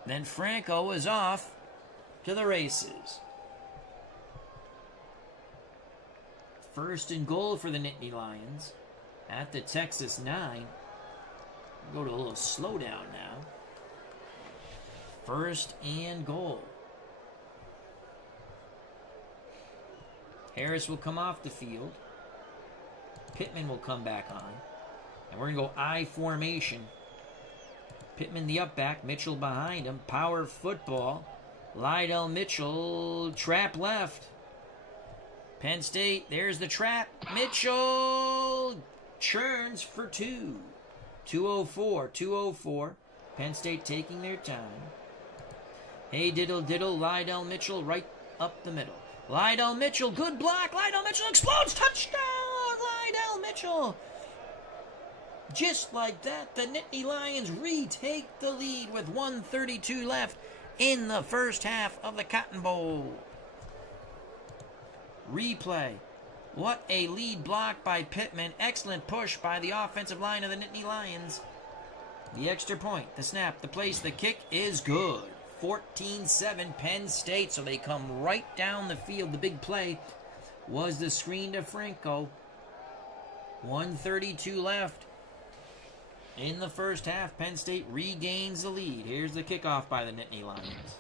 Then Franco was off to the races. 1st and goal for the Nittany Lions at the Texas 9. We'll go to a little slowdown now. 1st and goal. Harris will come off the field. Pittman will come back on. And we're going to go I formation. Pittman the up back, Mitchell behind him. Power football. Lydell Mitchell, trap left. Penn State, there's the trap. Mitchell churns for 2. 2:04. Penn State taking their time. Hey, diddle, Lydell Mitchell right up the middle. Lydell Mitchell, good block. Lydell Mitchell explodes. Touchdown, Lydell Mitchell. Just like that, the Nittany Lions retake the lead with 1:32 left in the first half of the Cotton Bowl. Replay. What a lead block by Pittman. Excellent push by the offensive line of the Nittany Lions. The extra point, the snap, the place, the kick is good. 14-7 Penn State, so they come right down the field. The big play was the screen to Franco. 1:32 left. In the first half, Penn State regains the lead. Here's the kickoff by the Nittany Lions.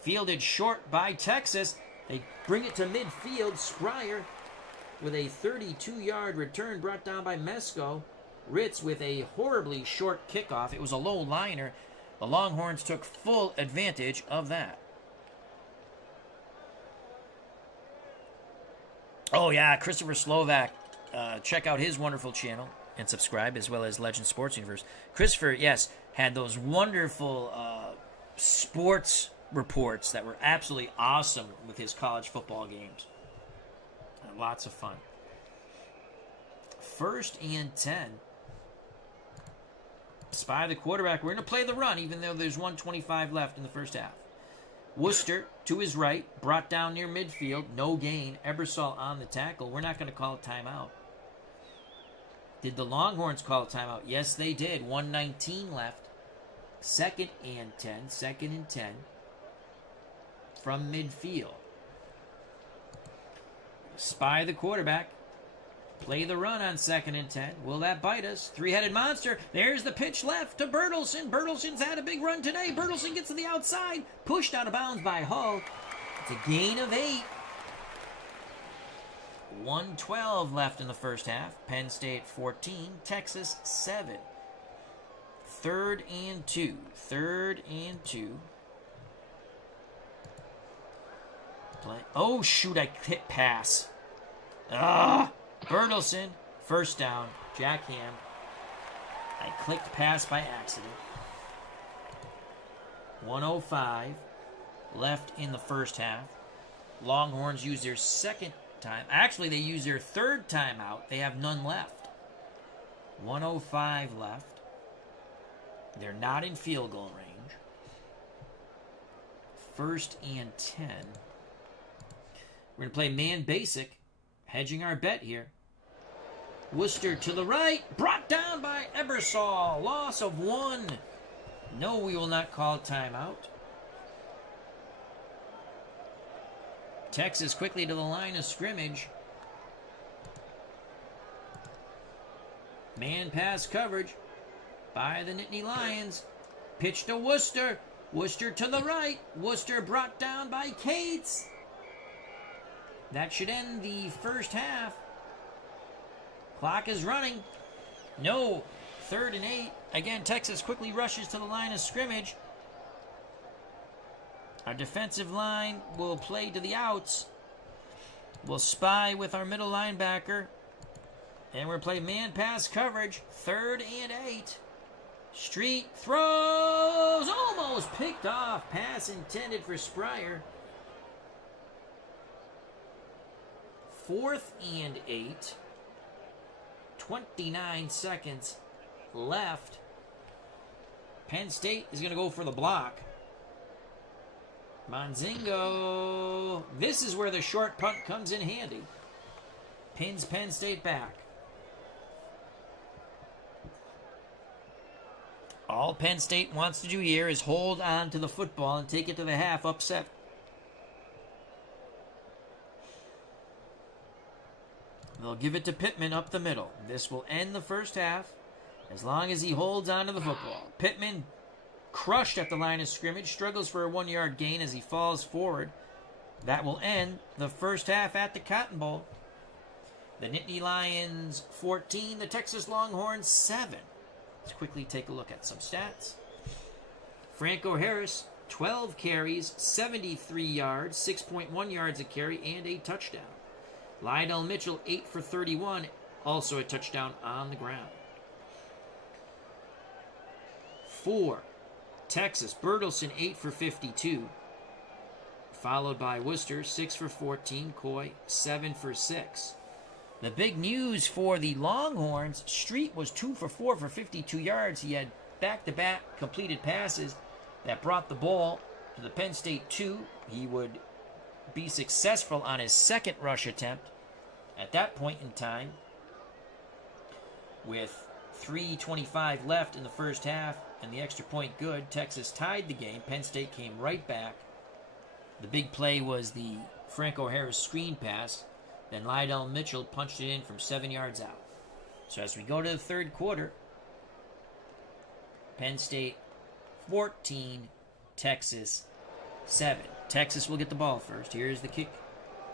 Fielded short by Texas. They bring it to midfield. Spryer with a 32-yard return brought down by Mesco. Ritz with a horribly short kickoff. It was a low liner. The Longhorns took full advantage of that. Oh, yeah, Christopher Slovak. Check out his wonderful channel and subscribe, as well as Legend Sports Universe. Christopher, yes, had those wonderful sports reports that were absolutely awesome with his college football games. Lots of fun. 1st and 10. Spy the quarterback. We're going to play the run, even though there's 1:25 left in the first half. Worcester to his right, brought down near midfield. No gain. Ebersol on the tackle. We're not going to call a timeout. Did the Longhorns call a timeout? Yes, they did. 1:19 left. 2nd and 10. from midfield. Spy the quarterback. Play the run on 2nd and 10. Will that bite us? Three-headed monster. There's the pitch left to Bertelsen. Bertelsen's had a big run today. Bertelsen gets to the outside. Pushed out of bounds by Hull. It's a gain of 8. 1:12 left in the first half. Penn State 14. Texas 7. 3rd and 2. 3rd and 2. Play. Oh, shoot. I hit pass. Bertelsen, first down, Jack Ham. I clicked pass by accident. 1:05 left in the first half. Longhorns use their second time. Actually, they use their third timeout. They have none left. 1:05 left. They're not in field goal range. 1st and 10. We're going to play man basic. Hedging our bet here. Worcester to the right. Brought down by Ebersol. Loss of 1. No, we will not call timeout. Texas quickly to the line of scrimmage. Man pass coverage by the Nittany Lions. Pitch to Worcester. Worcester to the right. Worcester brought down by Cates. That should end the first half. Clock is running. No. 3rd and 8. Again, Texas quickly rushes to the line of scrimmage. Our defensive line will play to the outs. We'll spy with our middle linebacker. And we'll play man pass coverage. 3rd and 8. Street throws. Almost picked off. Pass intended for Spryer. 4th and 8. 29 seconds left. Penn State is going to go for the block. Monzingo. This is where the short punt comes in handy. Pins Penn State back. All Penn State wants to do here is hold on to the football and take it to the half upset. They'll give it to Pittman up the middle. This will end the first half as long as he holds on to the football. Pittman crushed at the line of scrimmage, struggles for a 1-yard gain as he falls forward. That will end the first half at the Cotton Bowl. The Nittany Lions 14, the Texas Longhorns 7. Let's quickly take a look at some stats. Franco Harris, 12 carries, 73 yards, 6.1 yards a carry, and a touchdown. Lydell Mitchell, 8 for 31, also a touchdown on the ground. For Texas, Bertelsen, 8 for 52, followed by Worcester, 6 for 14, Coy, 7 for 6. The big news for the Longhorns, Street was 2 for 4 for 52 yards. He had back-to-back completed passes that brought the ball to the Penn State 2. He would be successful on his second rush attempt. At that point in time, with 3:25 left in the first half and the extra point good, Texas tied the game. Penn State came right back. The big play was the Franco Harris screen pass. Then Lydell Mitchell punched it in from 7 yards out. So as we go to the third quarter, Penn State 14, Texas 7. Texas will get the ball first. Here's the kick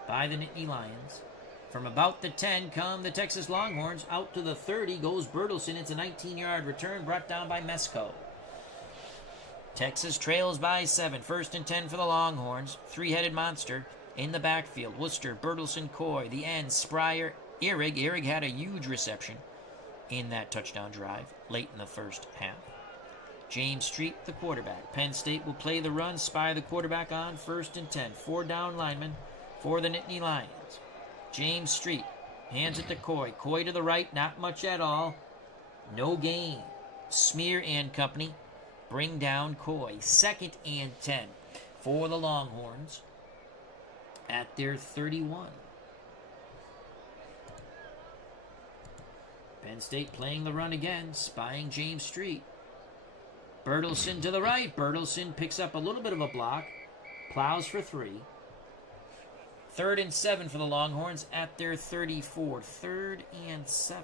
by the Nittany Lions. From about the 10 come the Texas Longhorns. Out to the 30 goes Bertelsen. It's a 19-yard return brought down by Mesco. Texas trails by 7. 1st and 10 for the Longhorns. Three-headed monster in the backfield. Worcester, Bertelsen, Coy. The end, Spryer, Ehrig. Ehrig had a huge reception in that touchdown drive late in the first half. James Street, the quarterback. Penn State will play the run, spy the quarterback on 1st and 10. 4 down linemen for the Nittany Lions. James Street hands it to Coy. Coy to the right, not much at all. No gain. Smear and company bring down Coy. 2nd and 10 for the Longhorns at their 31. Penn State playing the run again, spying James Street. Bertelsen to the right. Bertelsen picks up a little bit of a block. Plows for 3. 3rd and 7 for the Longhorns at their 34. 3rd and 7.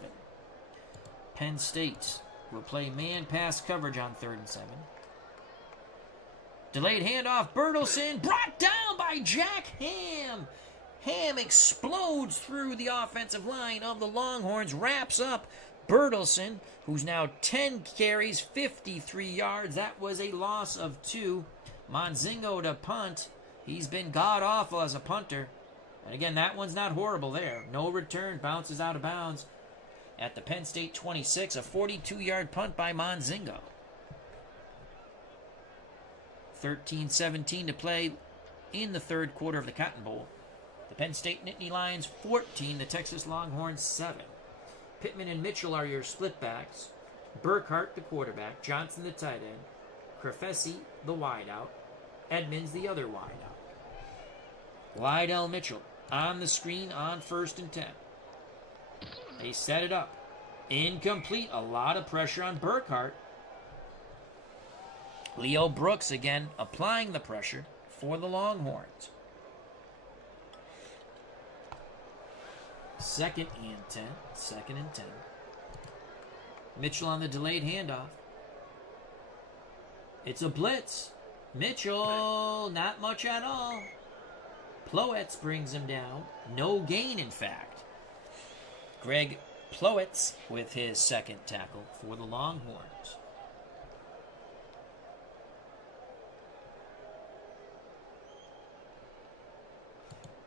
Penn State will play man pass coverage on 3rd and 7. Delayed handoff, Bertelsen, brought down by Jack Ham. Ham explodes through the offensive line of the Longhorns, wraps up Bertelsen, who's now 10 carries, 53 yards. That was a loss of 2. Monzingo to punt. He's been god-awful as a punter. And again, that one's not horrible there. No return, bounces out of bounds at the Penn State 26. A 42-yard punt by Monzingo. 13-17 to play in the 3rd quarter of the Cotton Bowl. The Penn State Nittany Lions 14, the Texas Longhorns 7. Pittman and Mitchell are your split backs. Burkhart, the quarterback. Johnson, the tight end. Crefesi, the wideout. Edmonds, the other wideout. Lydell Mitchell on the screen on 1st and 10. They set it up. Incomplete. A lot of pressure on Burkhart. Leo Brooks again applying the pressure for the Longhorns. 2nd and 10. 2nd and 10. Mitchell on the delayed handoff. It's a blitz. Mitchell, not much at all. Plowetz brings him down. No gain, in fact. Greg Plowetz with his 2nd tackle for the Longhorns.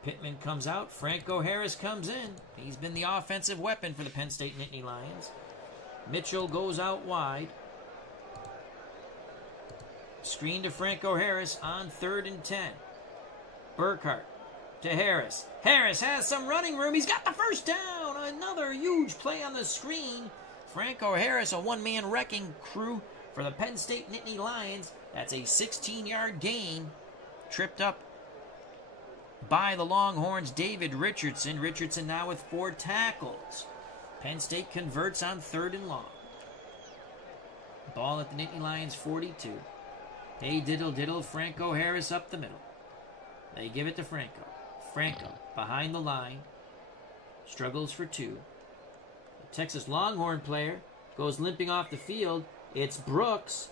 Pittman comes out. Franco Harris comes in. He's been the offensive weapon for the Penn State Nittany Lions. Mitchell goes out wide. Screen to Franco Harris on 3rd and 10. Burkhart to Harris. Harris has some running room. He's got the first down. Another huge play on the screen. Franco Harris, a one-man wrecking crew for the Penn State Nittany Lions. That's a 16-yard gain. Tripped up by the Longhorns, David Richardson. Richardson now with 4 tackles. Penn State converts on 3rd and long. Ball at the Nittany Lions 42. Hey, diddle, Franco Harris up the middle. They give it to Franco. Franco behind the line. Struggles for 2. The Texas Longhorn player goes limping off the field. It's Brooks.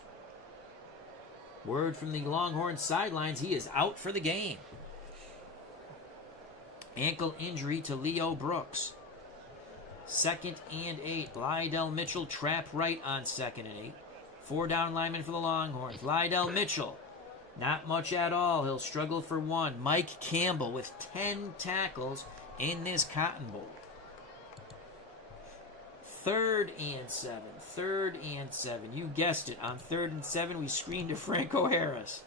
Word from the Longhorn sidelines, he is out for the game. Ankle injury to Leo Brooks. 2nd and 8. Lydell Mitchell trapped right on 2nd and 8. 4 down linemen for the Longhorns. Lydell Mitchell, not much at all. He'll struggle for 1. Mike Campbell with 10 tackles in this Cotton Bowl. 3rd and 7. 3rd and 7. You guessed it. On 3rd and 7, we screen to Franco Harris.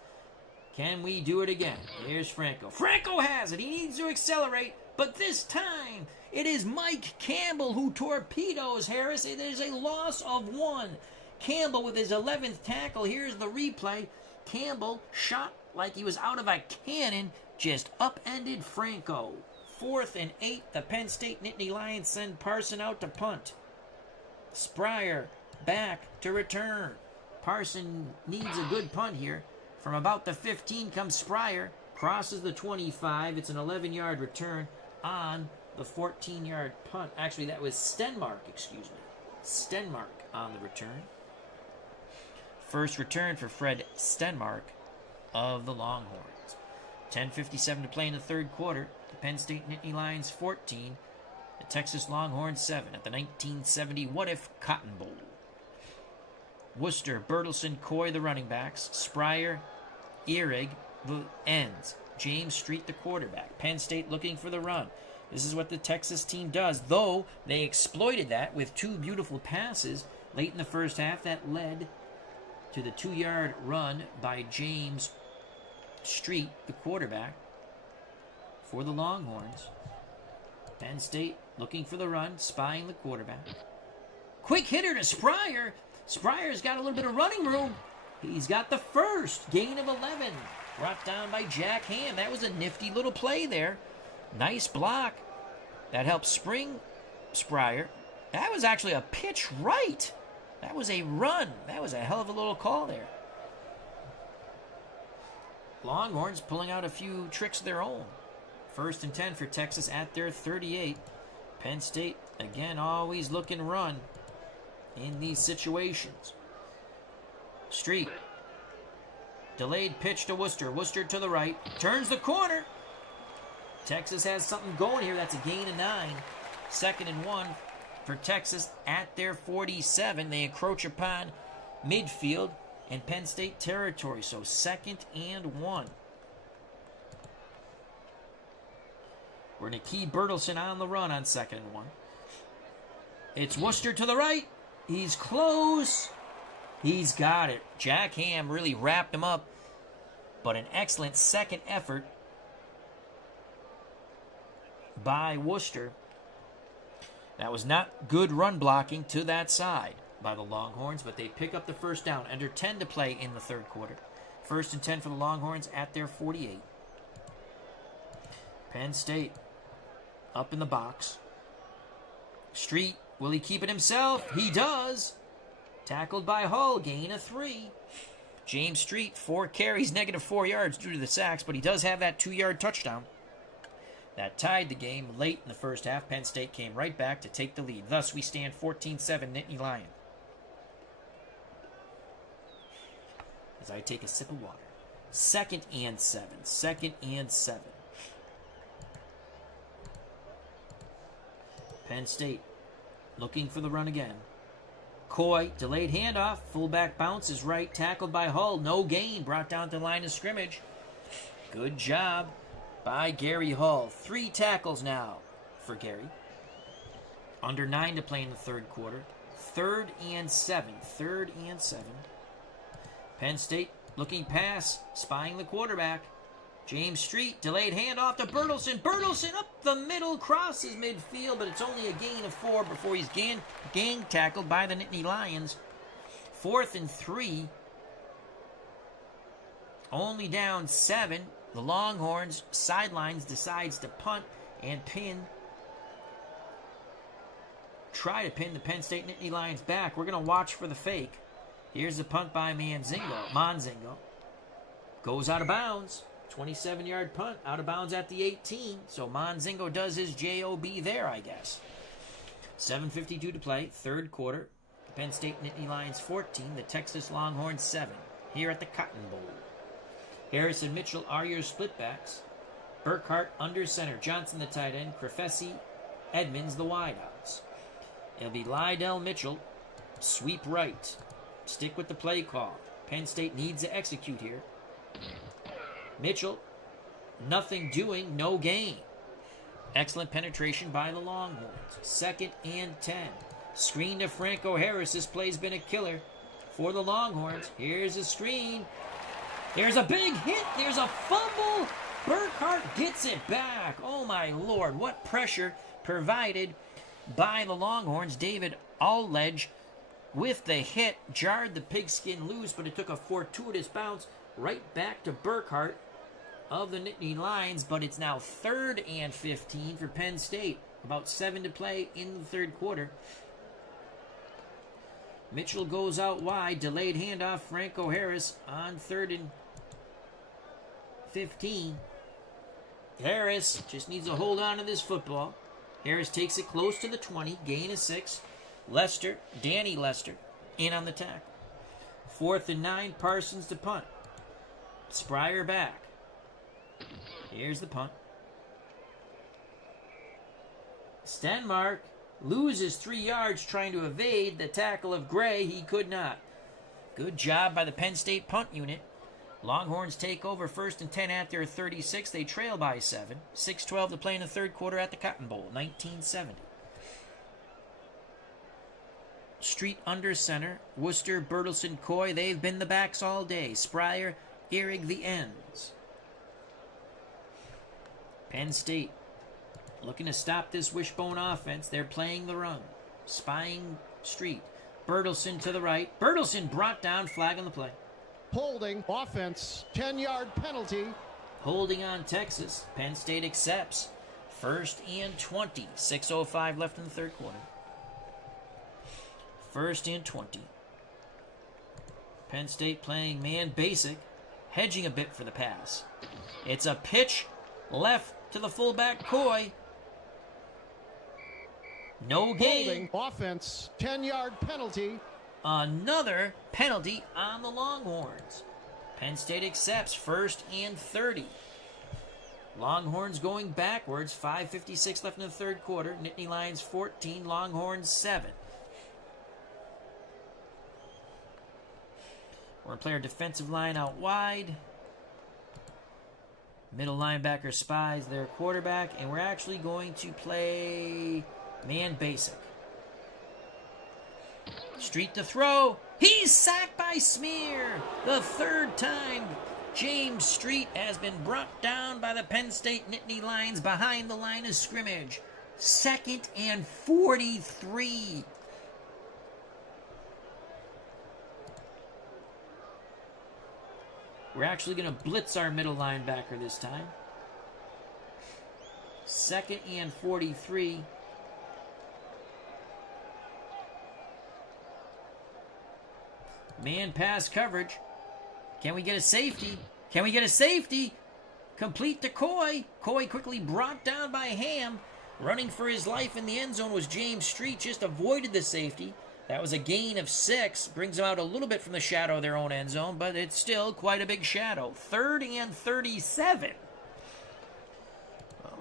Can we do it again? Here's Franco. Franco has it. He needs to accelerate. But this time, it is Mike Campbell who torpedoes Harris. It is a loss of 1. Campbell with his 11th tackle. Here's the replay. Campbell shot like he was out of a cannon. Just upended Franco. 4th and 8. The Penn State Nittany Lions send Parson out to punt. Spryer back to return. Parson needs a good punt here. From about the 15 comes Spryer. Crosses the 25. It's an 11-yard return on the 14-yard punt. Actually, that was Stenmark, excuse me. Stenmark on the return. First return for Fred Stenmark of the Longhorns. 10:57 to play in the 3rd quarter. The Penn State Nittany Lions 14. The Texas Longhorns 7 at the 1970 What If Cotton Bowl. Worcester, Bertelsen, Coy, the running backs. Spryer, Ehrig, the ends. James Street, the quarterback. Penn State looking for the run. This is what the Texas team does, though they exploited that with 2 beautiful passes late in the first half that led to the 2-yard run by James Street, the quarterback, for the Longhorns. Penn State looking for the run, spying the quarterback. Quick hitter to Spryer. Spryer's got a little bit of running room. He's got the first gain of 11. Brought down by Jack Ham. That was a nifty little play there. Nice block. That helped spring Spryer. That was actually a pitch right. That was a run. That was a hell of a little call there. Longhorns pulling out a few tricks of their own. 1st and 10 for Texas at their 38. Penn State, again, always look and run in these situations. Street. Delayed pitch to Worcester. Worcester to the right. Turns the corner. Texas has something going here. That's a gain of 9. 2nd and 1 for Texas at their 47. They encroach upon midfield and Penn State territory. So 2nd and 1. We're going to key Bertelsen on the run on 2nd and 1. It's Worcester to the right. He's close. He's got it. Jack Ham really wrapped him up. But an excellent second effort by Worcester. That was not good run blocking to that side by the Longhorns, but they pick up the first down. Under 10 to play in the 3rd quarter. 1st and 10 for the Longhorns at their 48. Penn State up in the box. Street, will he keep it himself? He does. Tackled by Hull, gain of 3. James Street, 4 carries, -4 yards due to the sacks, but he does have that 2-yard touchdown. That tied the game late in the first half. Penn State came right back to take the lead. Thus, we stand 14-7 Nittany Lions. As I take a sip of water. 2nd and 7. 2nd and 7. Penn State looking for the run again. Coy, delayed handoff. Fullback bounces right. Tackled by Hull. No gain. Brought down to the line of scrimmage. Good job by Gary Hull. 3 tackles now for Gary. Under 9 to play in the 3rd quarter. 3rd and 7. 3rd and 7. Penn State looking pass. Spying the quarterback. James Street, delayed handoff to Bertelsen. Bertelsen up the middle, crosses midfield, but it's only a gain of 4 before he's gang tackled by the Nittany Lions. 4th and 3. Only down 7. The Longhorns sidelines decides to punt and try to pin the Penn State Nittany Lions back. We're going to watch for the fake. Here's the punt by Monzingo. Goes out of bounds. 27-yard punt, out of bounds at the 18. So Monzingo does his J-O-B there, I guess. 7:52 to play, 3rd quarter. The Penn State Nittany Lions 14, the Texas Longhorns 7. Here at the Cotton Bowl. Harris and Mitchell are your splitbacks. Burkhart under center. Johnson the tight end. Crefesi, Edmonds the wideouts. It'll be Lydell Mitchell. Sweep right. Stick with the play call. Penn State needs to execute here. Mitchell, nothing doing, no gain. Excellent penetration by the Longhorns. 2nd and 10. Screen to Franco Harris. This play's been a killer for the Longhorns. Here's a screen. There's a big hit. There's a fumble. Burkhart gets it back. Oh, my Lord. What pressure provided by the Longhorns. David Allledge with the hit jarred the pigskin loose, but it took a fortuitous bounce right back to Burkhart of the Nittany Lions, but it's now 3rd and 15 for Penn State. About 7 to play in the 3rd quarter. Mitchell goes out wide. Delayed handoff. Franco Harris on 3rd and 15. Harris just needs to hold on to this football. Harris takes it close to the 20. Gain of 6. Danny Lester in on the tackle. 4th and 9. Parsons to punt. Spryer back. Here's the punt. Stenmark loses 3 yards trying to evade the tackle of Gray. He could not. Good job by the Penn State punt unit. Longhorns take over 1st and 10 at their 36. They trail by 7. 6:12 to play in the 3rd quarter at the Cotton Bowl, 1970. Street under center. Worcester, Bertelsen, Coy. They've been the backs all day. Spryer, Ehrig the ends. Penn State looking to stop this wishbone offense. They're playing the run. Spying Street. Bertelsen to the right. Bertelsen brought down, flag on the play. Holding, offense, 10-yard penalty. Holding on Texas. Penn State accepts. 1st and 20. 6:05 left in the 3rd quarter. 1st and 20. Penn State playing man basic. hedging a bit for the pass. It's a pitch left to the fullback, Coy. No gain. Offense, 10-yard penalty. Another penalty on the Longhorns. Penn State accepts 1st and 30. Longhorns going backwards. 5:56 left in the third quarter. Nittany Lions 14, Longhorns 7. We're going to play our defensive line out wide. Middle linebacker spies their quarterback, and we're actually going to play man basic. Street to throw. He's sacked by Smear. The third time James Street has been brought down by the Penn State Nittany Lions behind the line of scrimmage. 2nd and 43. We're actually going to blitz our middle linebacker this time. 2nd and 43. Man pass coverage. Can we get a safety? Can we get a safety? Complete to Coy. Coy quickly brought down by Ham. Running for his life in the end zone was James Street. Just avoided the safety. That was a gain of 6. Brings them out a little bit from the shadow of their own end zone, but it's still quite a big shadow. 3rd and 37.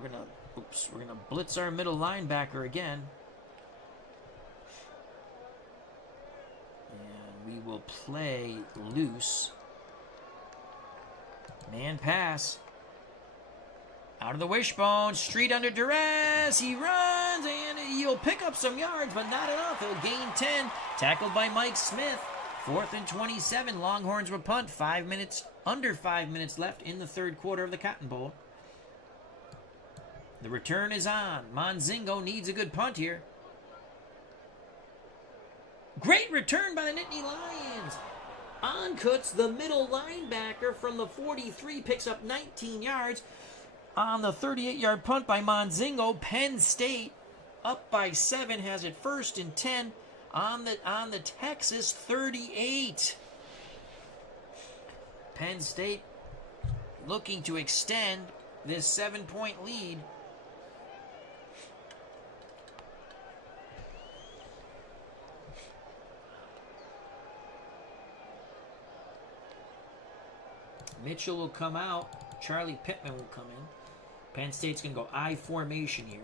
We're gonna blitz our middle linebacker again. And we will play loose. Man pass. Out of the wishbone. Street under duress. He runs and he'll pick up some yards, but not enough. He'll gain 10. Tackled by Mike Smith. 4th and 27. Longhorns will punt. Under 5 minutes left in the third quarter of the Cotton Bowl. The return is on. Monzingo needs a good punt here. Great return by the Nittany Lions. Oncuts, the middle linebacker from the 43, picks up 19 yards on the 38-yard punt by Monzingo. Penn State up by 7, has it 1st and 10 on the Texas 38. Penn State looking to extend this 7-point lead. Mitchell will come out. Charlie Pittman will come in. Penn State's going to go I formation here.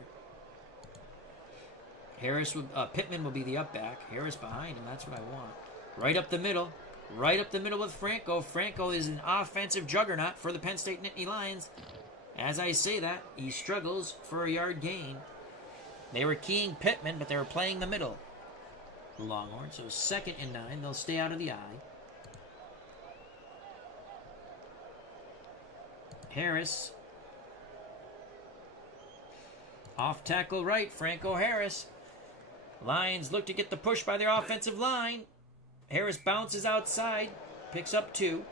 Pittman will be the up back. Harris behind him. That's what I want. Right up the middle. Right up the middle with Franco. Franco is an offensive juggernaut for the Penn State Nittany Lions. As I say that, he struggles for a yard gain. They were keying Pittman, but they were playing the middle. The Longhorns. So 2nd and 9. They'll stay out of the eye. Harris. Off tackle right, Franco Harris. Lions look to get the push by their offensive line. Harris bounces outside, picks up 2.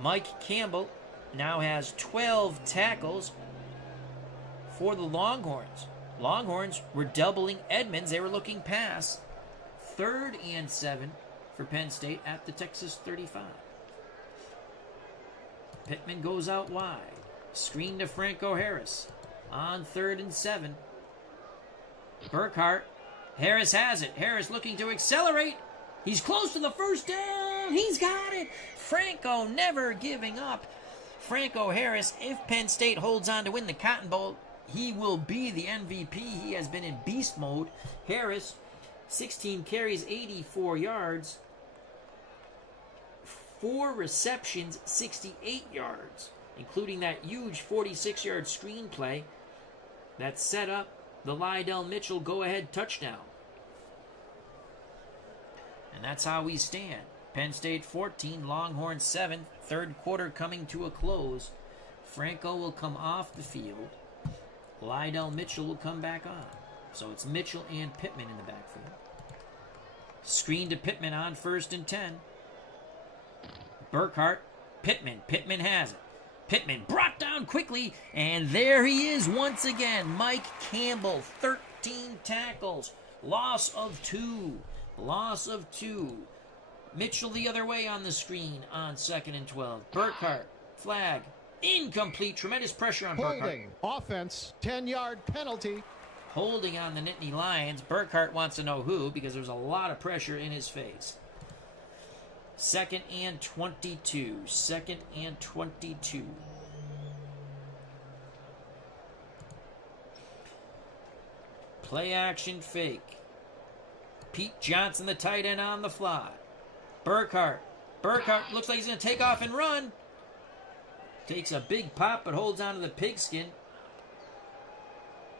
Mike Campbell now has 12 tackles for the Longhorns. Longhorns were doubling Edmonds. They were looking pass. 3rd and 7 for Penn State at the Texas 35. Pittman goes out wide. Screen to Franco Harris. On 3rd and 7. Burkhart. Harris has it. Harris looking to accelerate. He's close to the first down. He's got it. Franco never giving up. Franco Harris, if Penn State holds on to win the Cotton Bowl, he will be the MVP. He has been in beast mode. Harris, 16 carries, 84 yards. 4 receptions, 68 yards, including that huge 46-yard screenplay that set up the Lydell Mitchell go-ahead touchdown. And that's how we stand. Penn State 14, Longhorns 7, third quarter coming to a close. Franco will come off the field. Lydell Mitchell will come back on. So it's Mitchell and Pittman in the backfield. Screen to Pittman on 1st and 10. Burkhart, Pittman. Pittman has it. Pittman brought down quickly, and there he is once again. Mike Campbell, 13 tackles. Loss of 2. Mitchell the other way on the screen on 2nd and 12. Burkhart, flag, incomplete. Tremendous pressure on Burkhart. Holding. Offense. 10-yard penalty. Holding on the Nittany Lions. Burkhart wants to know who because there's a lot of pressure in his face. 2nd and 22. 2nd and 22. Play action fake. Pete Johnson, the tight end, on the fly. Burkhart. Burkhart looks like he's going to take off and run. Takes a big pop but holds on to the pigskin.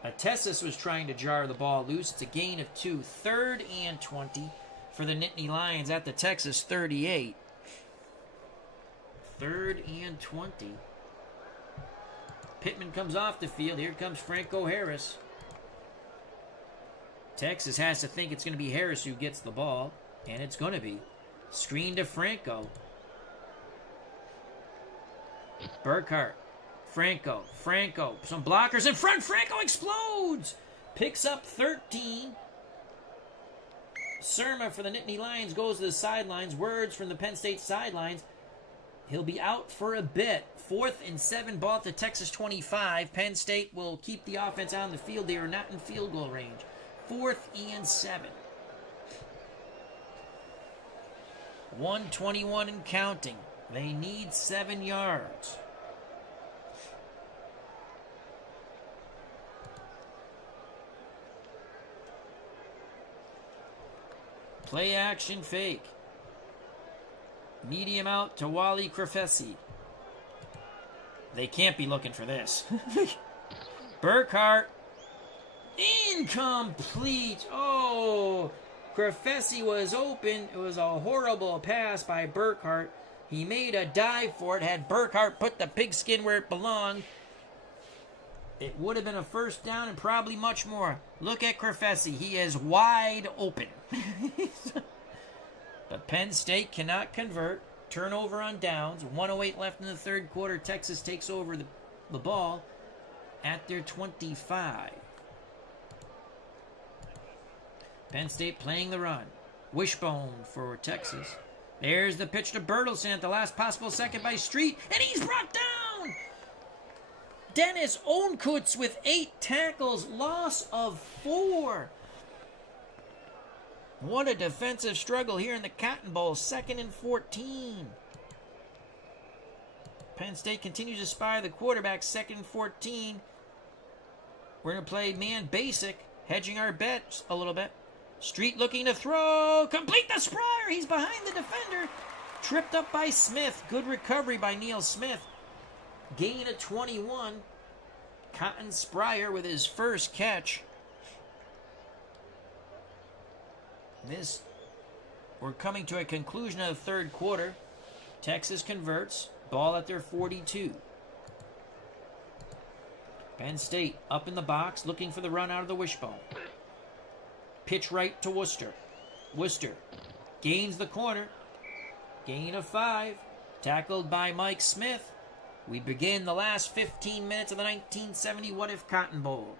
Atessis was trying to jar the ball loose. It's a gain of 2. 3rd and 20 for the Nittany Lions at the Texas 38. 3rd and 20. Pittman comes off the field. Here comes Franco Harris. Texas has to think it's going to be Harris who gets the ball, and it's going to be. Screen to Franco. Burkhart. Franco. Some blockers in front. Franco explodes. Picks up 13. Surma for the Nittany Lions goes to the sidelines. Words from the Penn State sidelines. He'll be out for a bit. 4th and 7, ball at the Texas 25. Penn State will keep the offense on the field. They are not in field goal range. 4th and 7. 1:21 and counting. They need 7 yards. Play action fake. Medium out to Wally Crefesi. They can't be looking for this. Burkhart. Incomplete. Oh, Crefesi was open. It was a horrible pass by Burkhart. He made a dive for it. Had Burkhart put the pigskin where it belonged, it would have been a first down and probably much more. Look at Crefesi. He is wide open. But Penn State cannot convert. Turnover on downs. 1:08 left in the third quarter. Texas takes over the ball at their 25. Penn State playing the run. Wishbone for Texas. There's the pitch to Bertelsen at the last possible second by Street, and he's brought down! Dennis Onkutz with 8 tackles, loss of 4. What a defensive struggle here in the Cotton Bowl. 2nd and 14. Penn State continues to spy the quarterback. 2nd and 14. We're going to play man basic, hedging our bets a little bit. Street looking to throw. Complete the Spryer. He's behind the defender. Tripped up by Smith. Good recovery by Neil Smith. Gain of 21. Cotton Spryer with his first catch. We're coming to a conclusion of the third quarter. Texas converts. Ball at their 42. Penn State up in the box looking for the run out of the wishbone. Pitch right to Worcester. Worcester gains the corner. Gain of 5. Tackled by Mike Smith. We begin the last 15 minutes of the 1970 What If Cotton Bowl.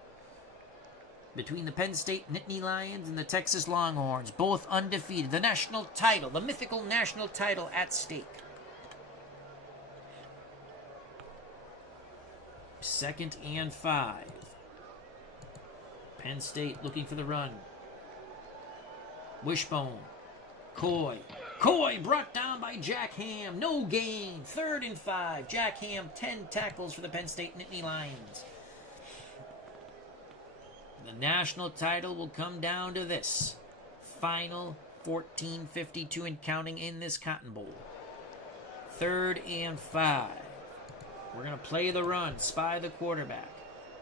Between the Penn State Nittany Lions and the Texas Longhorns, both undefeated. The national title, the mythical national title at stake. 2nd and 5. Penn State looking for the run. Wishbone. Coy brought down by Jack Ham. No gain. 3rd and 5. Jack Ham, 10 tackles for the Penn State Nittany Lions. The national title will come down to this. Final 14:52 and counting in this Cotton Bowl. 3rd and 5. We're going to play the run. Spy the quarterback.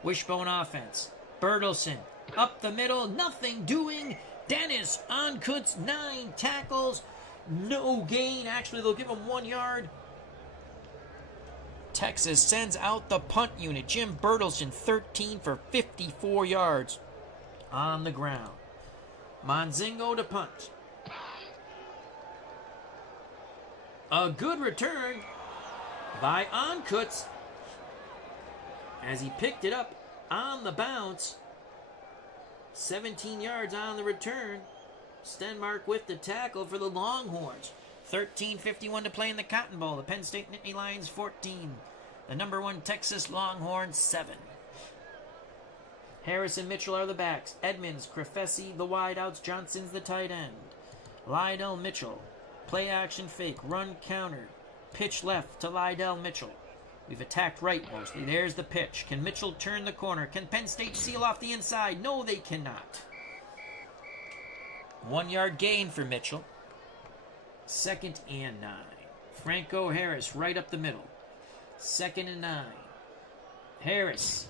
Wishbone offense. Bertelsen up the middle. Nothing doing. Dennis Onkutz, 9 tackles. No gain. Actually, they'll give him 1 yard. Texas sends out the punt unit. Jim Bertelsen, 13 for 54 yards on the ground. Monzingo to punt. A good return by Onkutz as he picked it up on the bounce. 17 yards on the return. Stenmark with the tackle for the Longhorns. 13:51 to play in the Cotton Bowl. The Penn State Nittany Lions 14. The number 1 Texas Longhorns 7. Harris and Mitchell are the backs. Edmonds, Crefesi, the wideouts. Johnson's the tight end. Lydell Mitchell. Play action fake. Run counter. Pitch left to Lydell Mitchell. We've attacked right mostly. There's the pitch. Can Mitchell turn the corner? Can Penn State seal off the inside? No, they cannot. 1 yard gain for Mitchell. 2nd and 9. Franco Harris right up the middle. 2nd and 9. Harris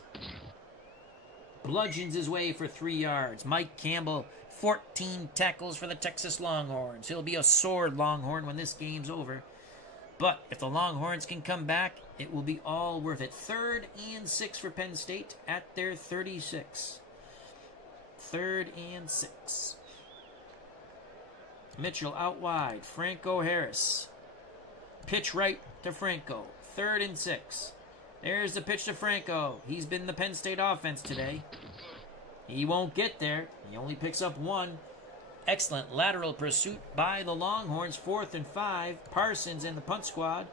bludgeons his way for 3 yards. Mike Campbell, 14 tackles for the Texas Longhorns. He'll be a sore Longhorn when this game's over. But if the Longhorns can come back, it will be all worth it. 3rd and 6 for Penn State at their 36. 3rd and 6. Mitchell out wide. Franco Harris. Pitch right to Franco. 3rd and 6. There's the pitch to Franco. He's been the Penn State offense today. He won't get there. He only picks up 1. Excellent lateral pursuit by the Longhorns. 4th and 5. Parsons and the punt squad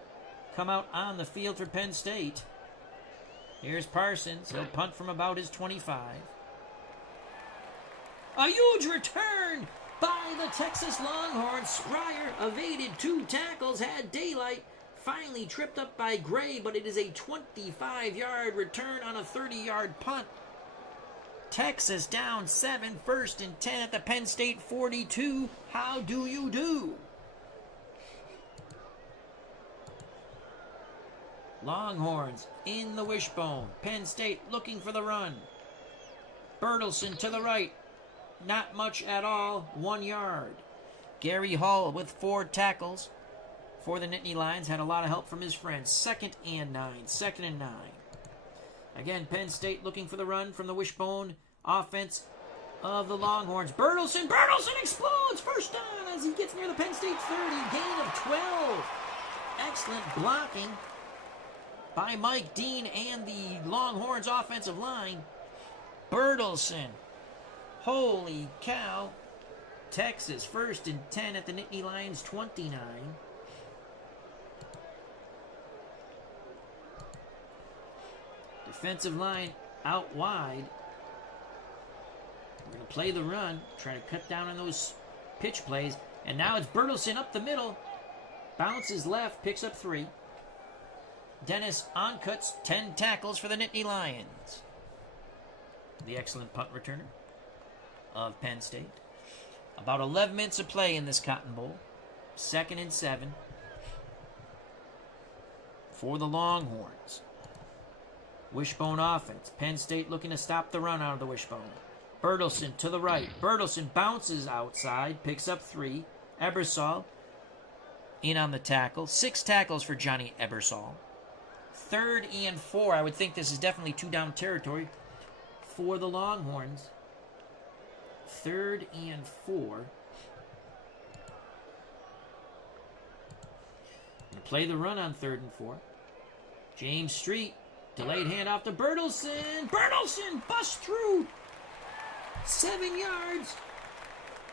come out on the field for Penn State. Here's Parsons. He'll punt from about his 25. A huge return by the Texas Longhorns. Spryer evaded 2 tackles, had daylight. Finally tripped up by Gray, but it is a 25-yard return on a 30-yard punt. Texas down 7, 1st and 10 at the Penn State 42. How do you do? Longhorns in the wishbone. Penn State looking for the run. Bertelsen to the right. Not much at all. 1 yard. Gary Hall with 4 tackles for the Nittany Lions. Had a lot of help from his friends. 2nd and 9. 2nd and 9. Again, Penn State looking for the run from the wishbone offense of the Longhorns. Bertelsen explodes! 1st down as he gets near the Penn State 30. Gain of 12. Excellent blocking by Mike Dean and the Longhorns offensive line. Bertelsen. Holy cow. Texas 1st and 10 at the Nittany Lions 29. Defensive line out wide. We're going to play the run, try to cut down on those pitch plays. And now it's Bertelsen up the middle. Bounces left, picks up 3. Dennis Oncuts, 10 tackles for the Nittany Lions. The excellent punt returner of Penn State. About 11 minutes of play in this Cotton Bowl. 2nd and 7 for the Longhorns. Wishbone offense. Penn State looking to stop the run out of the wishbone. Bertelsen to the right. Bertelsen bounces outside, picks up 3. Ebersol in on the tackle. 6 tackles for Johnny Ebersol. 3rd and 4. I would think this is definitely 2-down territory for the Longhorns. 3rd and 4. Going to play the run on 3rd and 4. James Street. Delayed handoff to Bertelsen. Bertelsen busts through. 7 yards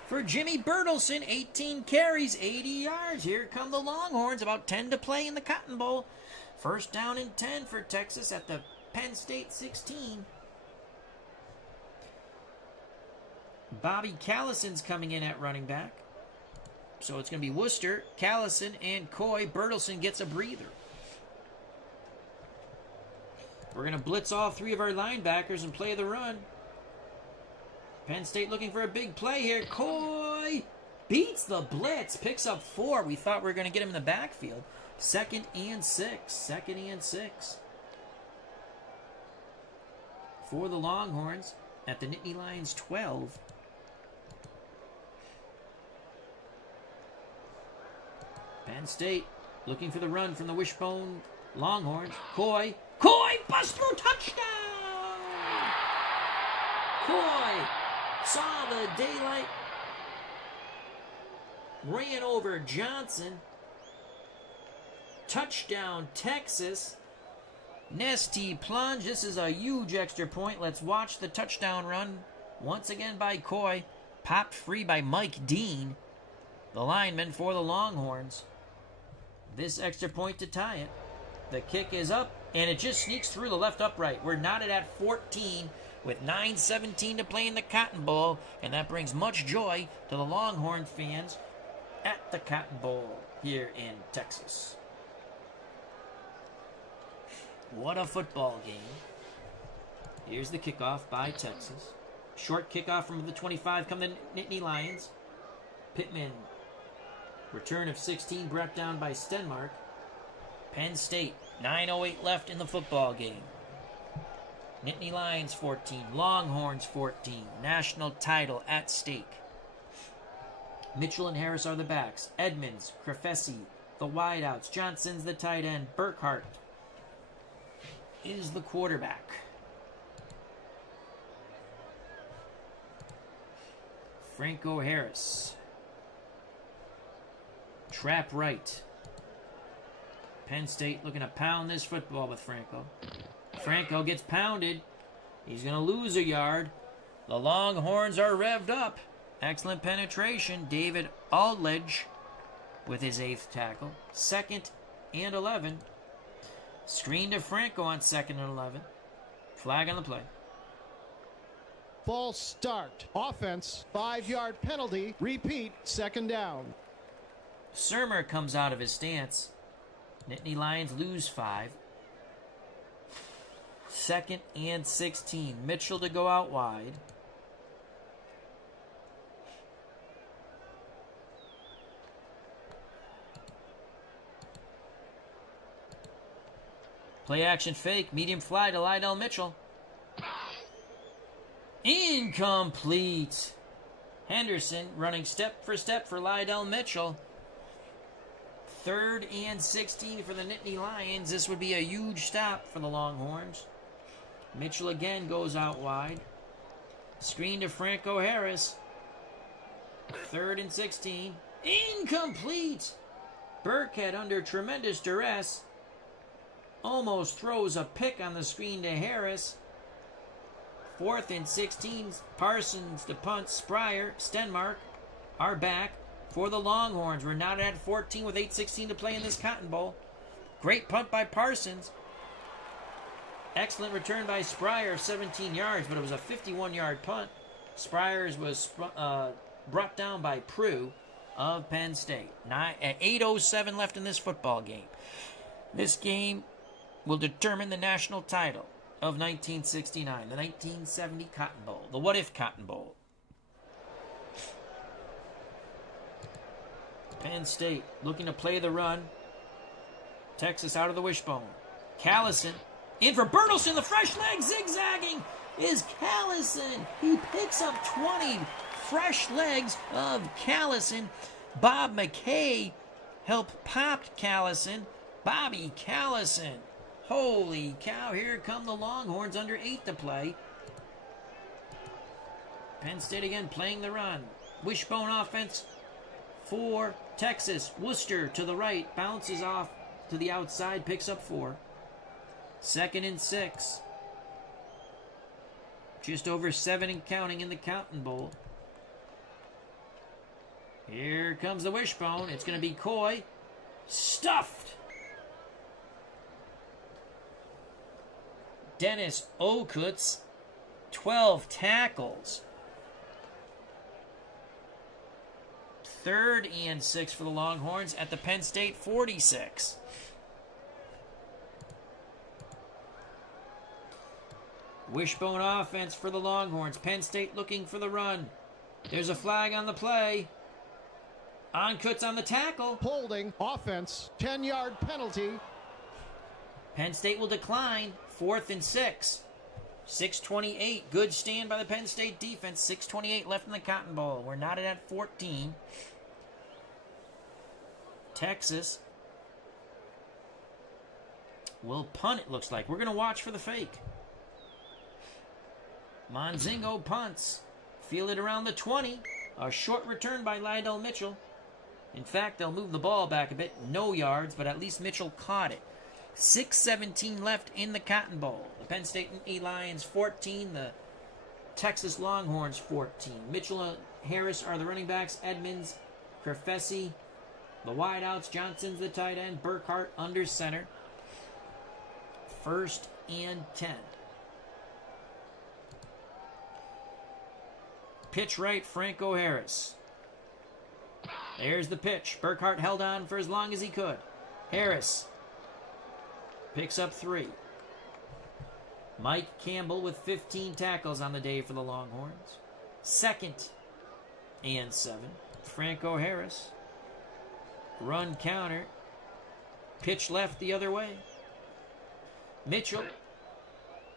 for Jimmy Bertelsen. 18 carries, 80 yards. Here come the Longhorns. About 10 to play in the Cotton Bowl. 1st down and 10 for Texas at the Penn State 16. Bobby Callison's coming in at running back. So it's going to be Worcester, Callison, and Coy. Bertelsen gets a breather. We're going to blitz all 3 of our linebackers and play the run. Penn State looking for a big play here. Coy beats the blitz, picks up 4. We thought we were going to get him in the backfield. 2nd and 6. 2nd and 6 for the Longhorns at the Nittany Lions 12. Penn State looking for the run from the wishbone Longhorns. Coy busts through, touchdown! Coy saw the daylight, ran over Johnson. Touchdown, Texas. Nasty plunge. This is a huge extra point. Let's watch the touchdown run once again by Coy. Popped free by Mike Dean. the lineman for the Longhorns. This extra point to tie it. The kick is up, and it just sneaks through the left upright. We're knotted at 14 with 9:17 to play in the Cotton Bowl, and that brings much joy to the Longhorn fans at the Cotton Bowl here in Texas. What a football game. Here's the kickoff by Texas. Short kickoff from the 25 come the Nittany Lions. Pittman, return of 16 brought down by Stenmark. Penn State, 9:08 left in the football game. Nittany Lions 14, Longhorns 14, national title at stake. Mitchell and Harris are the backs. Edmonds, Crefesi, the wideouts. Johnson's the tight end. Burkhart is the quarterback. Franco Harris. Trap right. Penn State looking to pound this football with Franco. Franco gets pounded. He's going to lose a yard. The Longhorns are revved up. Excellent penetration. David Aldledge with his 8th tackle. 2nd and 11. Screen to Franco on 2nd and 11. Flag on the play. False start. Offense, 5-yard penalty. Repeat, 2nd down. Surmer comes out of his stance. Nittany Lions lose 5. 2nd and 16. Mitchell to go out wide. Play action fake. Medium fly to Lydell Mitchell. Incomplete. Henderson running step for Lydell Mitchell. 3rd and 16 for the Nittany Lions. This would be a huge stop for the Longhorns. Mitchell again goes out wide. Screen to Franco Harris. 3rd and 16. Incomplete. Burkhead under tremendous duress. Almost throws a pick on the screen to Harris. 4th and 16. Parsons to punt. Spryer, Stenmark are back for the Longhorns. We're not at 14 with 8:16 to play in this Cotton Bowl. Great punt by Parsons. Excellent return by Spryer, 17 yards, but it was a 51-yard punt. Spryer was brought down by Prue of Penn State. 8:07 left in this football game. This game will determine the national title of 1969, the 1970 Cotton Bowl, the what-if Cotton Bowl. Penn State looking to play the run. Texas out of the wishbone. Callison in for Bertelsen. The fresh leg zigzagging is Callison. He picks up 20 fresh legs of Callison. Bob McKay helped pop Callison. Bobby Callison. Holy cow, here come the Longhorns under 8 to play. Penn State again playing the run. Wishbone offense for Texas. Worcester to the right, bounces off to the outside, picks up 4. 2nd and 6. Just over 7 and counting in the Cotton Bowl. Here comes the wishbone. It's going to be Coy. Stuffed. Dennis Okutz, 12 tackles. 3rd and 6 for the Longhorns at the Penn State 46. Wishbone offense for the Longhorns. Penn State looking for the run. There's a flag on the play. Okutz on the tackle. Holding. Offense, 10-yard penalty. Penn State will decline. 4th and 6. 6:28. Good stand by the Penn State defense. 6:28 left in the Cotton Bowl. We're knotted at 14. Texas will punt, it looks like. We're going to watch for the fake. Monzingo punts. Fielded around the 20. A short return by Lydell Mitchell. In fact, they'll move the ball back a bit. No yards, but at least Mitchell caught it. 6:17 left in the Cotton Bowl. The Penn State Nittany Lions 14, the Texas Longhorns 14. Mitchell and Harris are the running backs. Edmonds Crefesi, the wideouts. Johnson's the tight end. Burkhart under center. 1st and 10. Pitch right, Franco Harris. There's the pitch. Burkhart held on for as long as he could. Harris picks up 3. Mike Campbell with 15 tackles on the day for the Longhorns. 2nd and 7. Franco Harris. Run counter. Pitch left the other way. Mitchell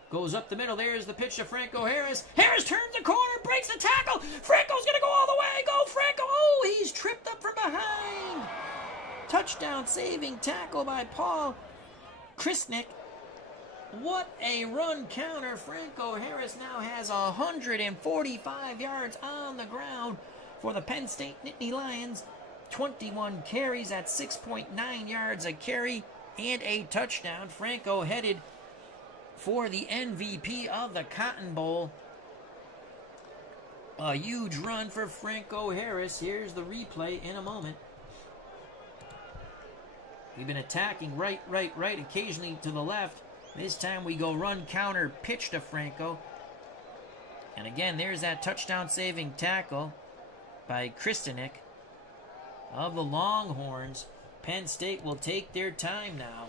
goes up the middle. There's the pitch to Franco Harris. Harris turns the corner, breaks the tackle. Franco's going to go all the way. Go, Franco. Oh, he's tripped up from behind. Touchdown saving tackle by Paul Krisnick. What a run counter. Franco Harris now has 145 yards on the ground for the Penn State Nittany Lions. 21 carries at 6.9 yards a carry and a touchdown. Franco headed for the MVP of the Cotton Bowl. A huge run for Franco Harris. Here's the replay in a moment. We've been attacking right, occasionally to the left. This time we go run, counter, pitch to Franco. And again, there's that touchdown-saving tackle by Kristanek of the Longhorns. Penn State will take their time now.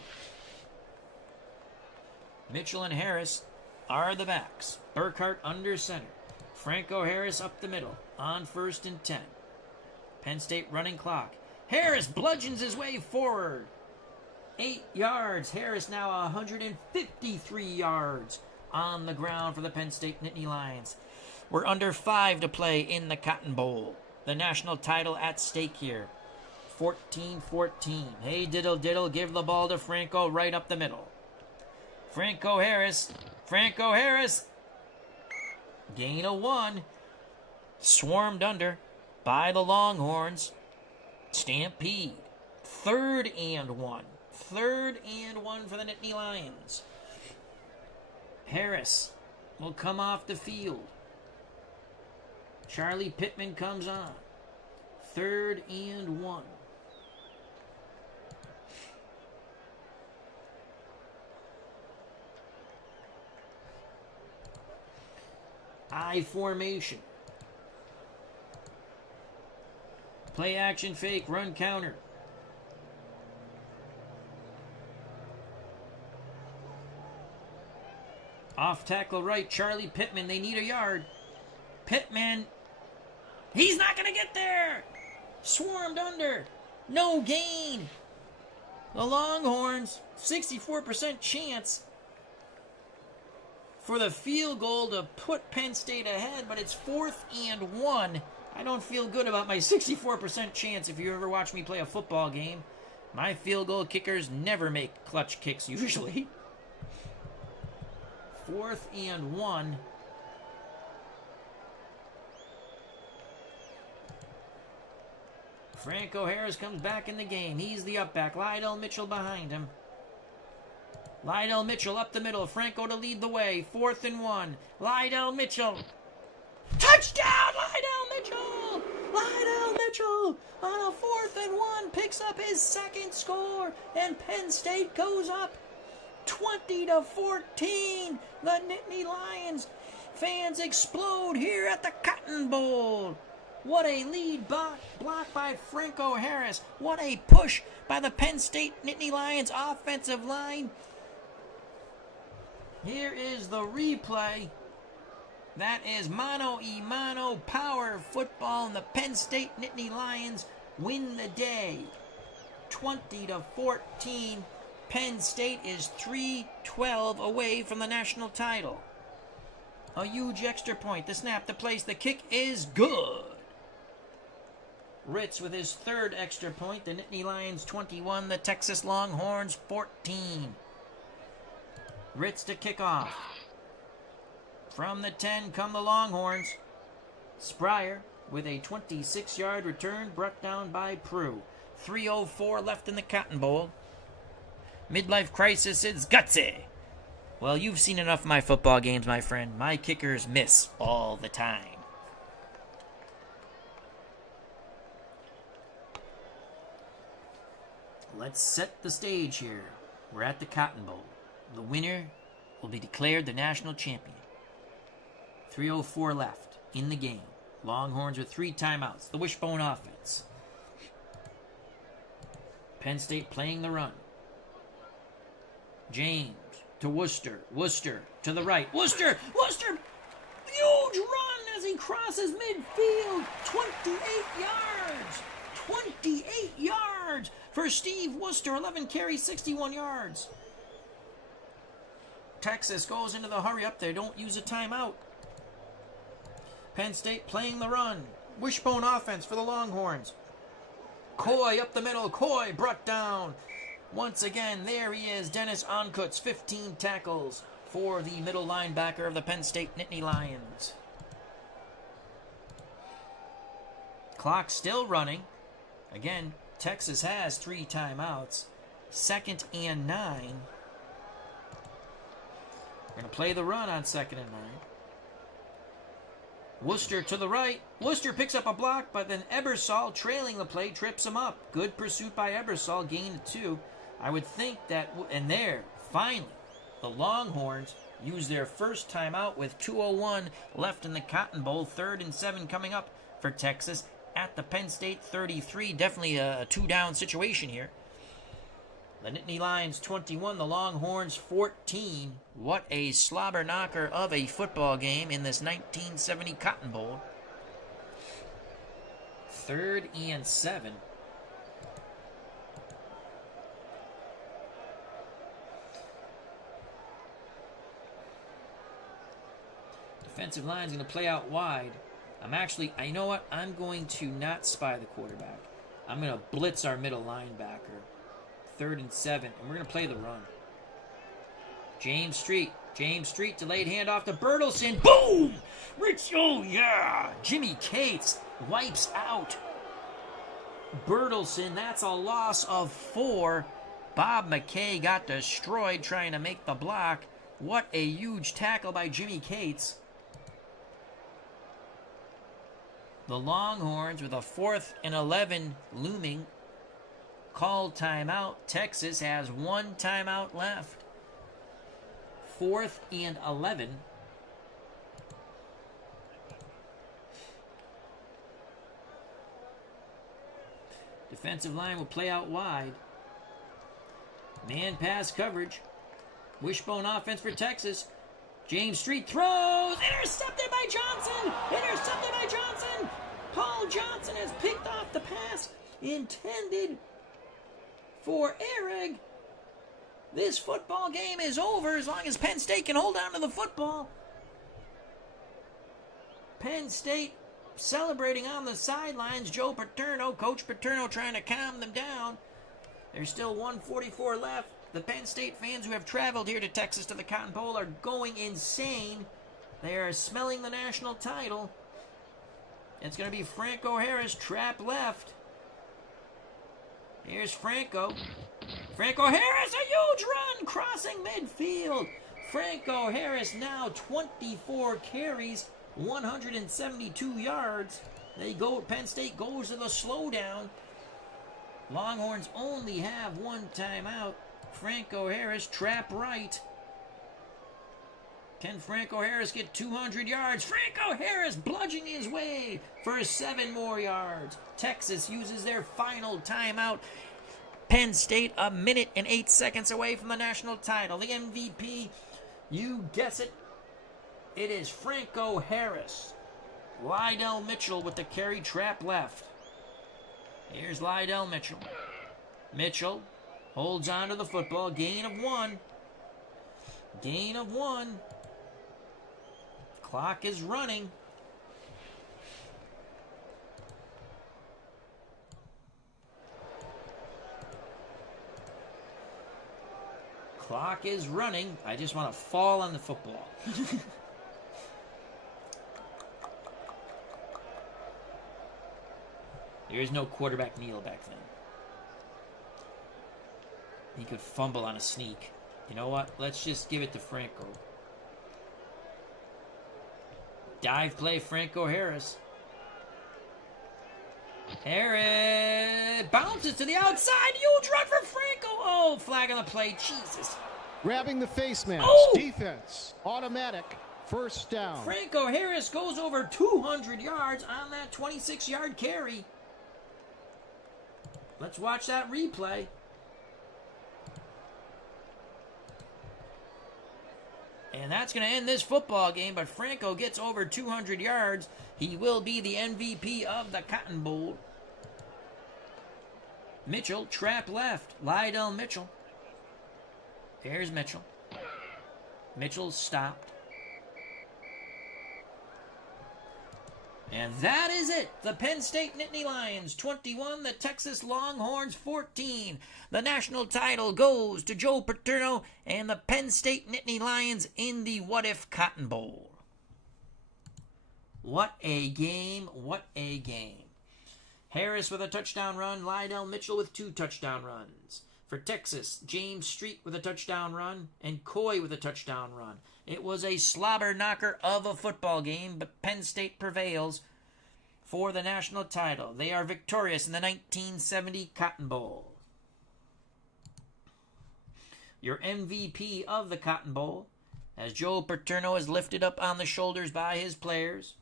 Mitchell and Harris are the backs. Burkhart under center. Franco Harris up the middle on 1st and 10. Penn State running clock. Harris bludgeons his way forward. 8 yards. Harris now 153 yards on the ground for the Penn State Nittany Lions. We're under 5 to play in the Cotton Bowl. The national title at stake here. 14-14. Hey, diddle, diddle, give the ball to Franco right up the middle. Franco Harris. Gain of 1. Swarmed under by the Longhorns. Stampede. 3rd and 1. 3rd and 1 for the Nittany Lions. Harris will come off the field. Charlie Pittman comes on. 3rd and 1. I formation. Play action fake, run counter. Off tackle right, Charlie Pittman. They need a yard. Pittman. He's not going to get there. Swarmed under. No gain. The Longhorns, 64% chance for the field goal to put Penn State ahead, but it's 4th and 1. I don't feel good about my 64% chance. If you ever watch me play a football game, my field goal kickers never make clutch kicks usually. 4th and 1. Franco Harris comes back in the game. He's the up back. Lydell Mitchell behind him. Lydell Mitchell up the middle. Franco to lead the way. 4th and 1. Lydell Mitchell. Touchdown, Lydell Mitchell! Lydell Mitchell on a 4th and 1 picks up his 2nd score, and Penn State goes up 20-14. The Nittany Lions fans explode here at the Cotton Bowl. What a lead block by Franco Harris. What a push by the Penn State Nittany Lions offensive line. Here is the replay. That is mano-a-mano power football, and the Penn State Nittany Lions win the day. 20-14. Penn State is 3-12 away from the national title. A huge extra point. The snap, the place, the kick is good. Ritz with his 3rd extra point. The Nittany Lions 21, the Texas Longhorns 14. Ritz to kick off. From the 10 come the Longhorns. Spryer with a 26-yard return brought down by Prue. 3:04 left in the Cotton Bowl. Midlife crisis is gutsy. Well, you've seen enough of my football games, my friend. My kickers miss all the time. Let's set the stage here. We're at the Cotton Bowl. The winner will be declared the national champion. 3:04 left in the game. Longhorns with 3 timeouts. The wishbone offense. Penn State playing the run. James to Worcester. Worcester to the right. Worcester! Huge run as he crosses midfield. 28 yards. 28 yards for Steve Worcester. 11 carries, 61 yards. Texas goes into the hurry up there. Don't use a timeout. Penn State playing the run. Wishbone offense for the Longhorns. Coy up the middle. Coy brought down. Once again, there he is. Dennis Onkutz, 15 tackles for the middle linebacker of the Penn State Nittany Lions. Clock still running. Again, Texas has 3 timeouts. 2nd and 9. We're going to play the run on 2nd and 9. Worcester to the right. Worcester picks up a block, but then Ebersol, trailing the play, trips him up. Good pursuit by Ebersol, gain of 2. I would think that, and there, finally, the Longhorns use their first timeout with 2:01 left in the Cotton Bowl. 3rd and 7 coming up for Texas at the Penn State 33. Definitely a 2-down situation here. The Nittany Lions 21, the Longhorns 14. What a slobber knocker of a football game in this 1970 Cotton Bowl. 3rd and 7. Defensive line's going to play out wide. You know what? I'm going to not spy the quarterback. I'm going to blitz our middle linebacker. 3rd and 7, and we're going to play the run. James Street, delayed handoff to Bertelsen. Boom! Jimmy Cates wipes out Bertelsen. That's a loss of 4. Bob McKay got destroyed trying to make the block. What a huge tackle by Jimmy Cates. The Longhorns with a 4th and 11 looming. Called timeout. Texas has 1 timeout left. 4th and 11. Defensive line will play out wide. Man pass coverage. Wishbone offense for Texas. James Street throws. Intercepted by Johnson. Paul Johnson has picked off the pass intended for Ehrig. This football game is over as long as Penn State can hold on to the football. Penn State celebrating on the sidelines. Joe Paterno, Coach Paterno, trying to calm them down. There's still 1:44 left. The Penn State fans who have traveled here to Texas to the Cotton Bowl are going insane. They are smelling the national title. It's going to be Franco Harris, trap left. Here's Franco. Franco Harris, a huge run, crossing midfield. Franco Harris now 24 carries, 172 yards. Penn State goes to the slowdown. Longhorns only have 1 timeout. Franco Harris, trap right. Can Franco Harris get 200 yards? Franco Harris bludgeoning his way for 7 more yards. Texas uses their final timeout. Penn State 1 minute and 8 seconds away from the national title. The MVP, you guess it, it is Franco Harris. Lydell Mitchell with the carry, trap left. Here's Lydell Mitchell. Mitchell holds on to the football. Gain of 1. Clock is running. I just want to fall on the football. There is no quarterback kneel back then. He could fumble on a sneak. You know what? Let's just give it to Franco. Dive play, Franco Harris. Harris! bounces to the outside. Huge run for Franco. Oh, flag on the play. Jesus. Grabbing the face mask. Oh! Defense. Automatic. First down. Franco Harris goes over 200 yards on that 26-yard carry. Let's watch that replay. And that's going to end this football game, but Franco gets over 200 yards. He will be the MVP of the Cotton Bowl. Mitchell, trap left. Lydell Mitchell. There's Mitchell. Mitchell stopped. And that is it. The Penn State Nittany Lions 21, the Texas Longhorns 14. The national title goes to Joe Paterno and the Penn State Nittany Lions in the What If Cotton Bowl. What a game, what a game. Harris with a touchdown run, Lydell Mitchell with 2 touchdown runs. For Texas, James Street with a touchdown run, and Coy with a touchdown run. It was a slobber knocker of a football game, but Penn State prevails for the national title. They are victorious in the 1970 Cotton Bowl. Your MVP of the Cotton Bowl, as Joe Paterno is lifted up on the shoulders by his players.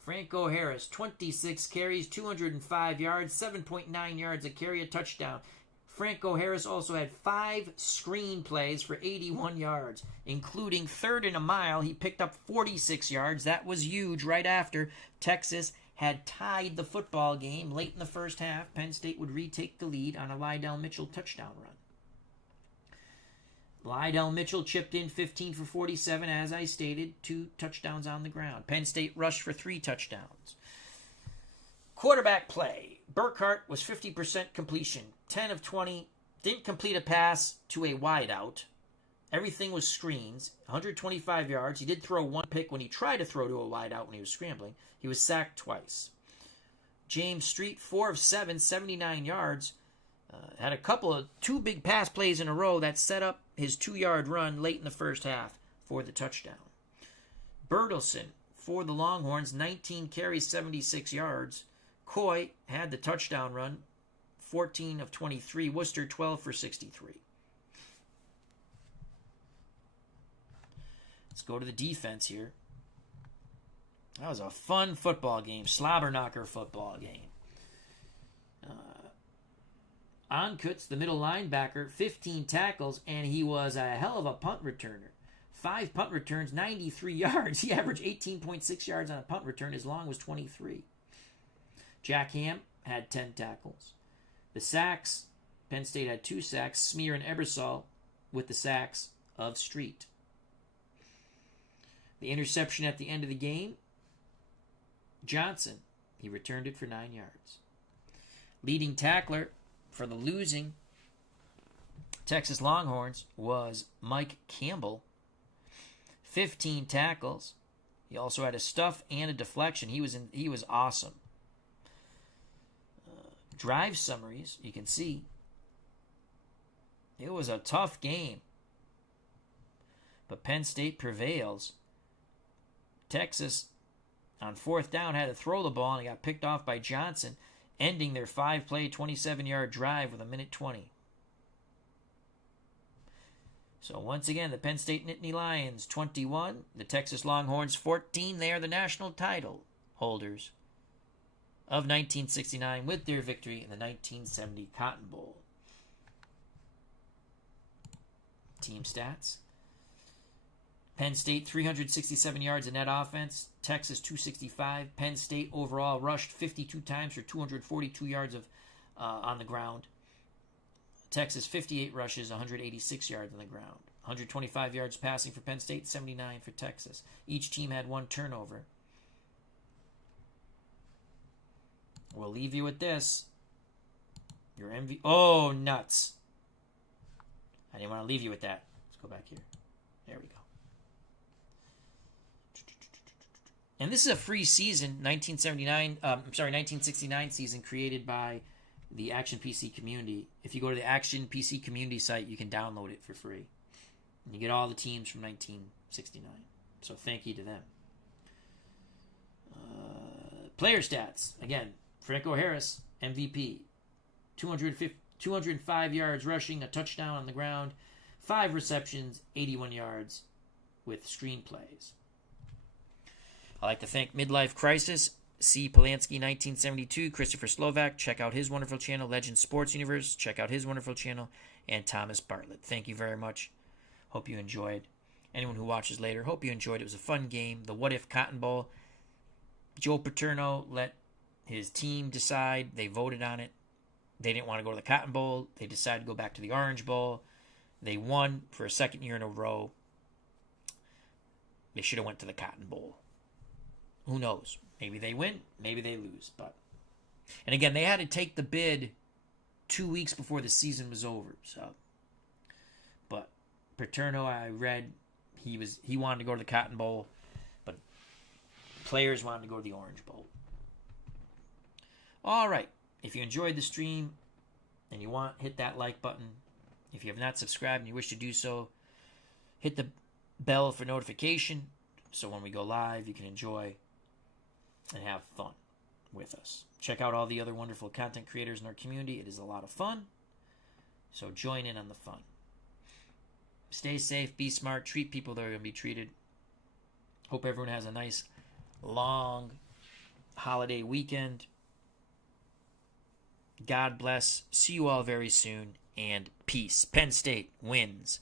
Franco Harris, 26 carries, 205 yards, 7.9 yards a carry, a touchdown. Franco Harris also had 5 screen plays for 81 yards, including third and a mile. He picked up 46 yards. That was huge right after Texas had tied the football game late in the first half. Penn State would retake the lead on a Lydell Mitchell touchdown run. Lydell Mitchell chipped in 15 for 47, as I stated, 2 touchdowns on the ground. Penn State rushed for 3 touchdowns. Quarterback play. Burkhart was 50% completion, 10 of 20. Didn't complete a pass to a wideout. Everything was screens, 125 yards. He did throw 1 pick when he tried to throw to a wideout when he was scrambling. He was sacked twice. James Street, 4 of 7, 79 yards. Had a couple of 2 big pass plays in a row that set up his 2-yard run late in the first half for the touchdown. Bertelsen for the Longhorns, 19 carries, 76 yards. Coy had the touchdown run, 14 of 23. Worcester, 12 for 63. Let's go to the defense here. That was a fun football game, slobber knocker football game. Onkutz, the middle linebacker, 15 tackles, and he was a hell of a punt returner. 5 punt returns, 93 yards. He averaged 18.6 yards on a punt return. His long was 23. Jack Ham had 10 tackles. The sacks, Penn State had 2 sacks. Smear and Ebersol with the sacks of Street. The interception at the end of the game, Johnson, he returned it for 9 yards. Leading tackler for the losing Texas Longhorns was Mike Campbell. 15 tackles. He also had a stuff and a deflection. He was awesome. Drive summaries, you can see. It was a tough game. But Penn State prevails. Texas, on 4th down, had to throw the ball and it got picked off by Johnson, ending their 5-play, 27-yard drive with 1:20. So once again, the Penn State Nittany Lions 21, the Texas Longhorns 14. They are the national title holders of 1969 with their victory in the 1970 Cotton Bowl. Team stats. Penn State 367 yards of net offense. Texas 265. Penn State overall rushed 52 times for 242 yards of on the ground. Texas 58 rushes, 186 yards on the ground. 125 yards passing for Penn State, 79 for Texas. Each team had 1 turnover. We'll leave you with this. Your MVP. Oh, nuts. I didn't want to leave you with that. Let's go back here. There we go. And this is a free season, 1969 season created by the Action PC community. If you go to the Action PC community site, you can download it for free. And you get all the teams from 1969. So thank you to them. Player stats. Again, Franco Harris, MVP. 205 yards rushing, a touchdown on the ground, 5 receptions, 81 yards with screenplays. I'd like to thank Midlife Crisis, C. Polanski 1972, Christopher Slovak. Check out his wonderful channel. Legend Sports Universe. Check out his wonderful channel. And Thomas Bartlett. Thank you very much. Hope you enjoyed. Anyone who watches later, hope you enjoyed. It was a fun game. The What If Cotton Bowl. Joe Paterno let his team decide. They voted on it. They didn't want to go to the Cotton Bowl. They decided to go back to the Orange Bowl. They won for a second year in a row. They should have went to the Cotton Bowl. Who knows? Maybe they win. Maybe they lose. And again, they had to take the bid 2 weeks before the season was over. But Paterno, I read, he wanted to go to the Cotton Bowl, but players wanted to go to the Orange Bowl. All right. If you enjoyed the stream and you want, hit that like button. If you have not subscribed and you wish to do so, hit the bell for notification so when we go live you can enjoy and have fun with us. Check out all the other wonderful content creators in our community. It is a lot of fun, so join in on the fun. Stay safe, be smart, treat people that are going to be treated. Hope everyone has a nice, long holiday weekend. God bless. See you all very soon. And peace. Penn State wins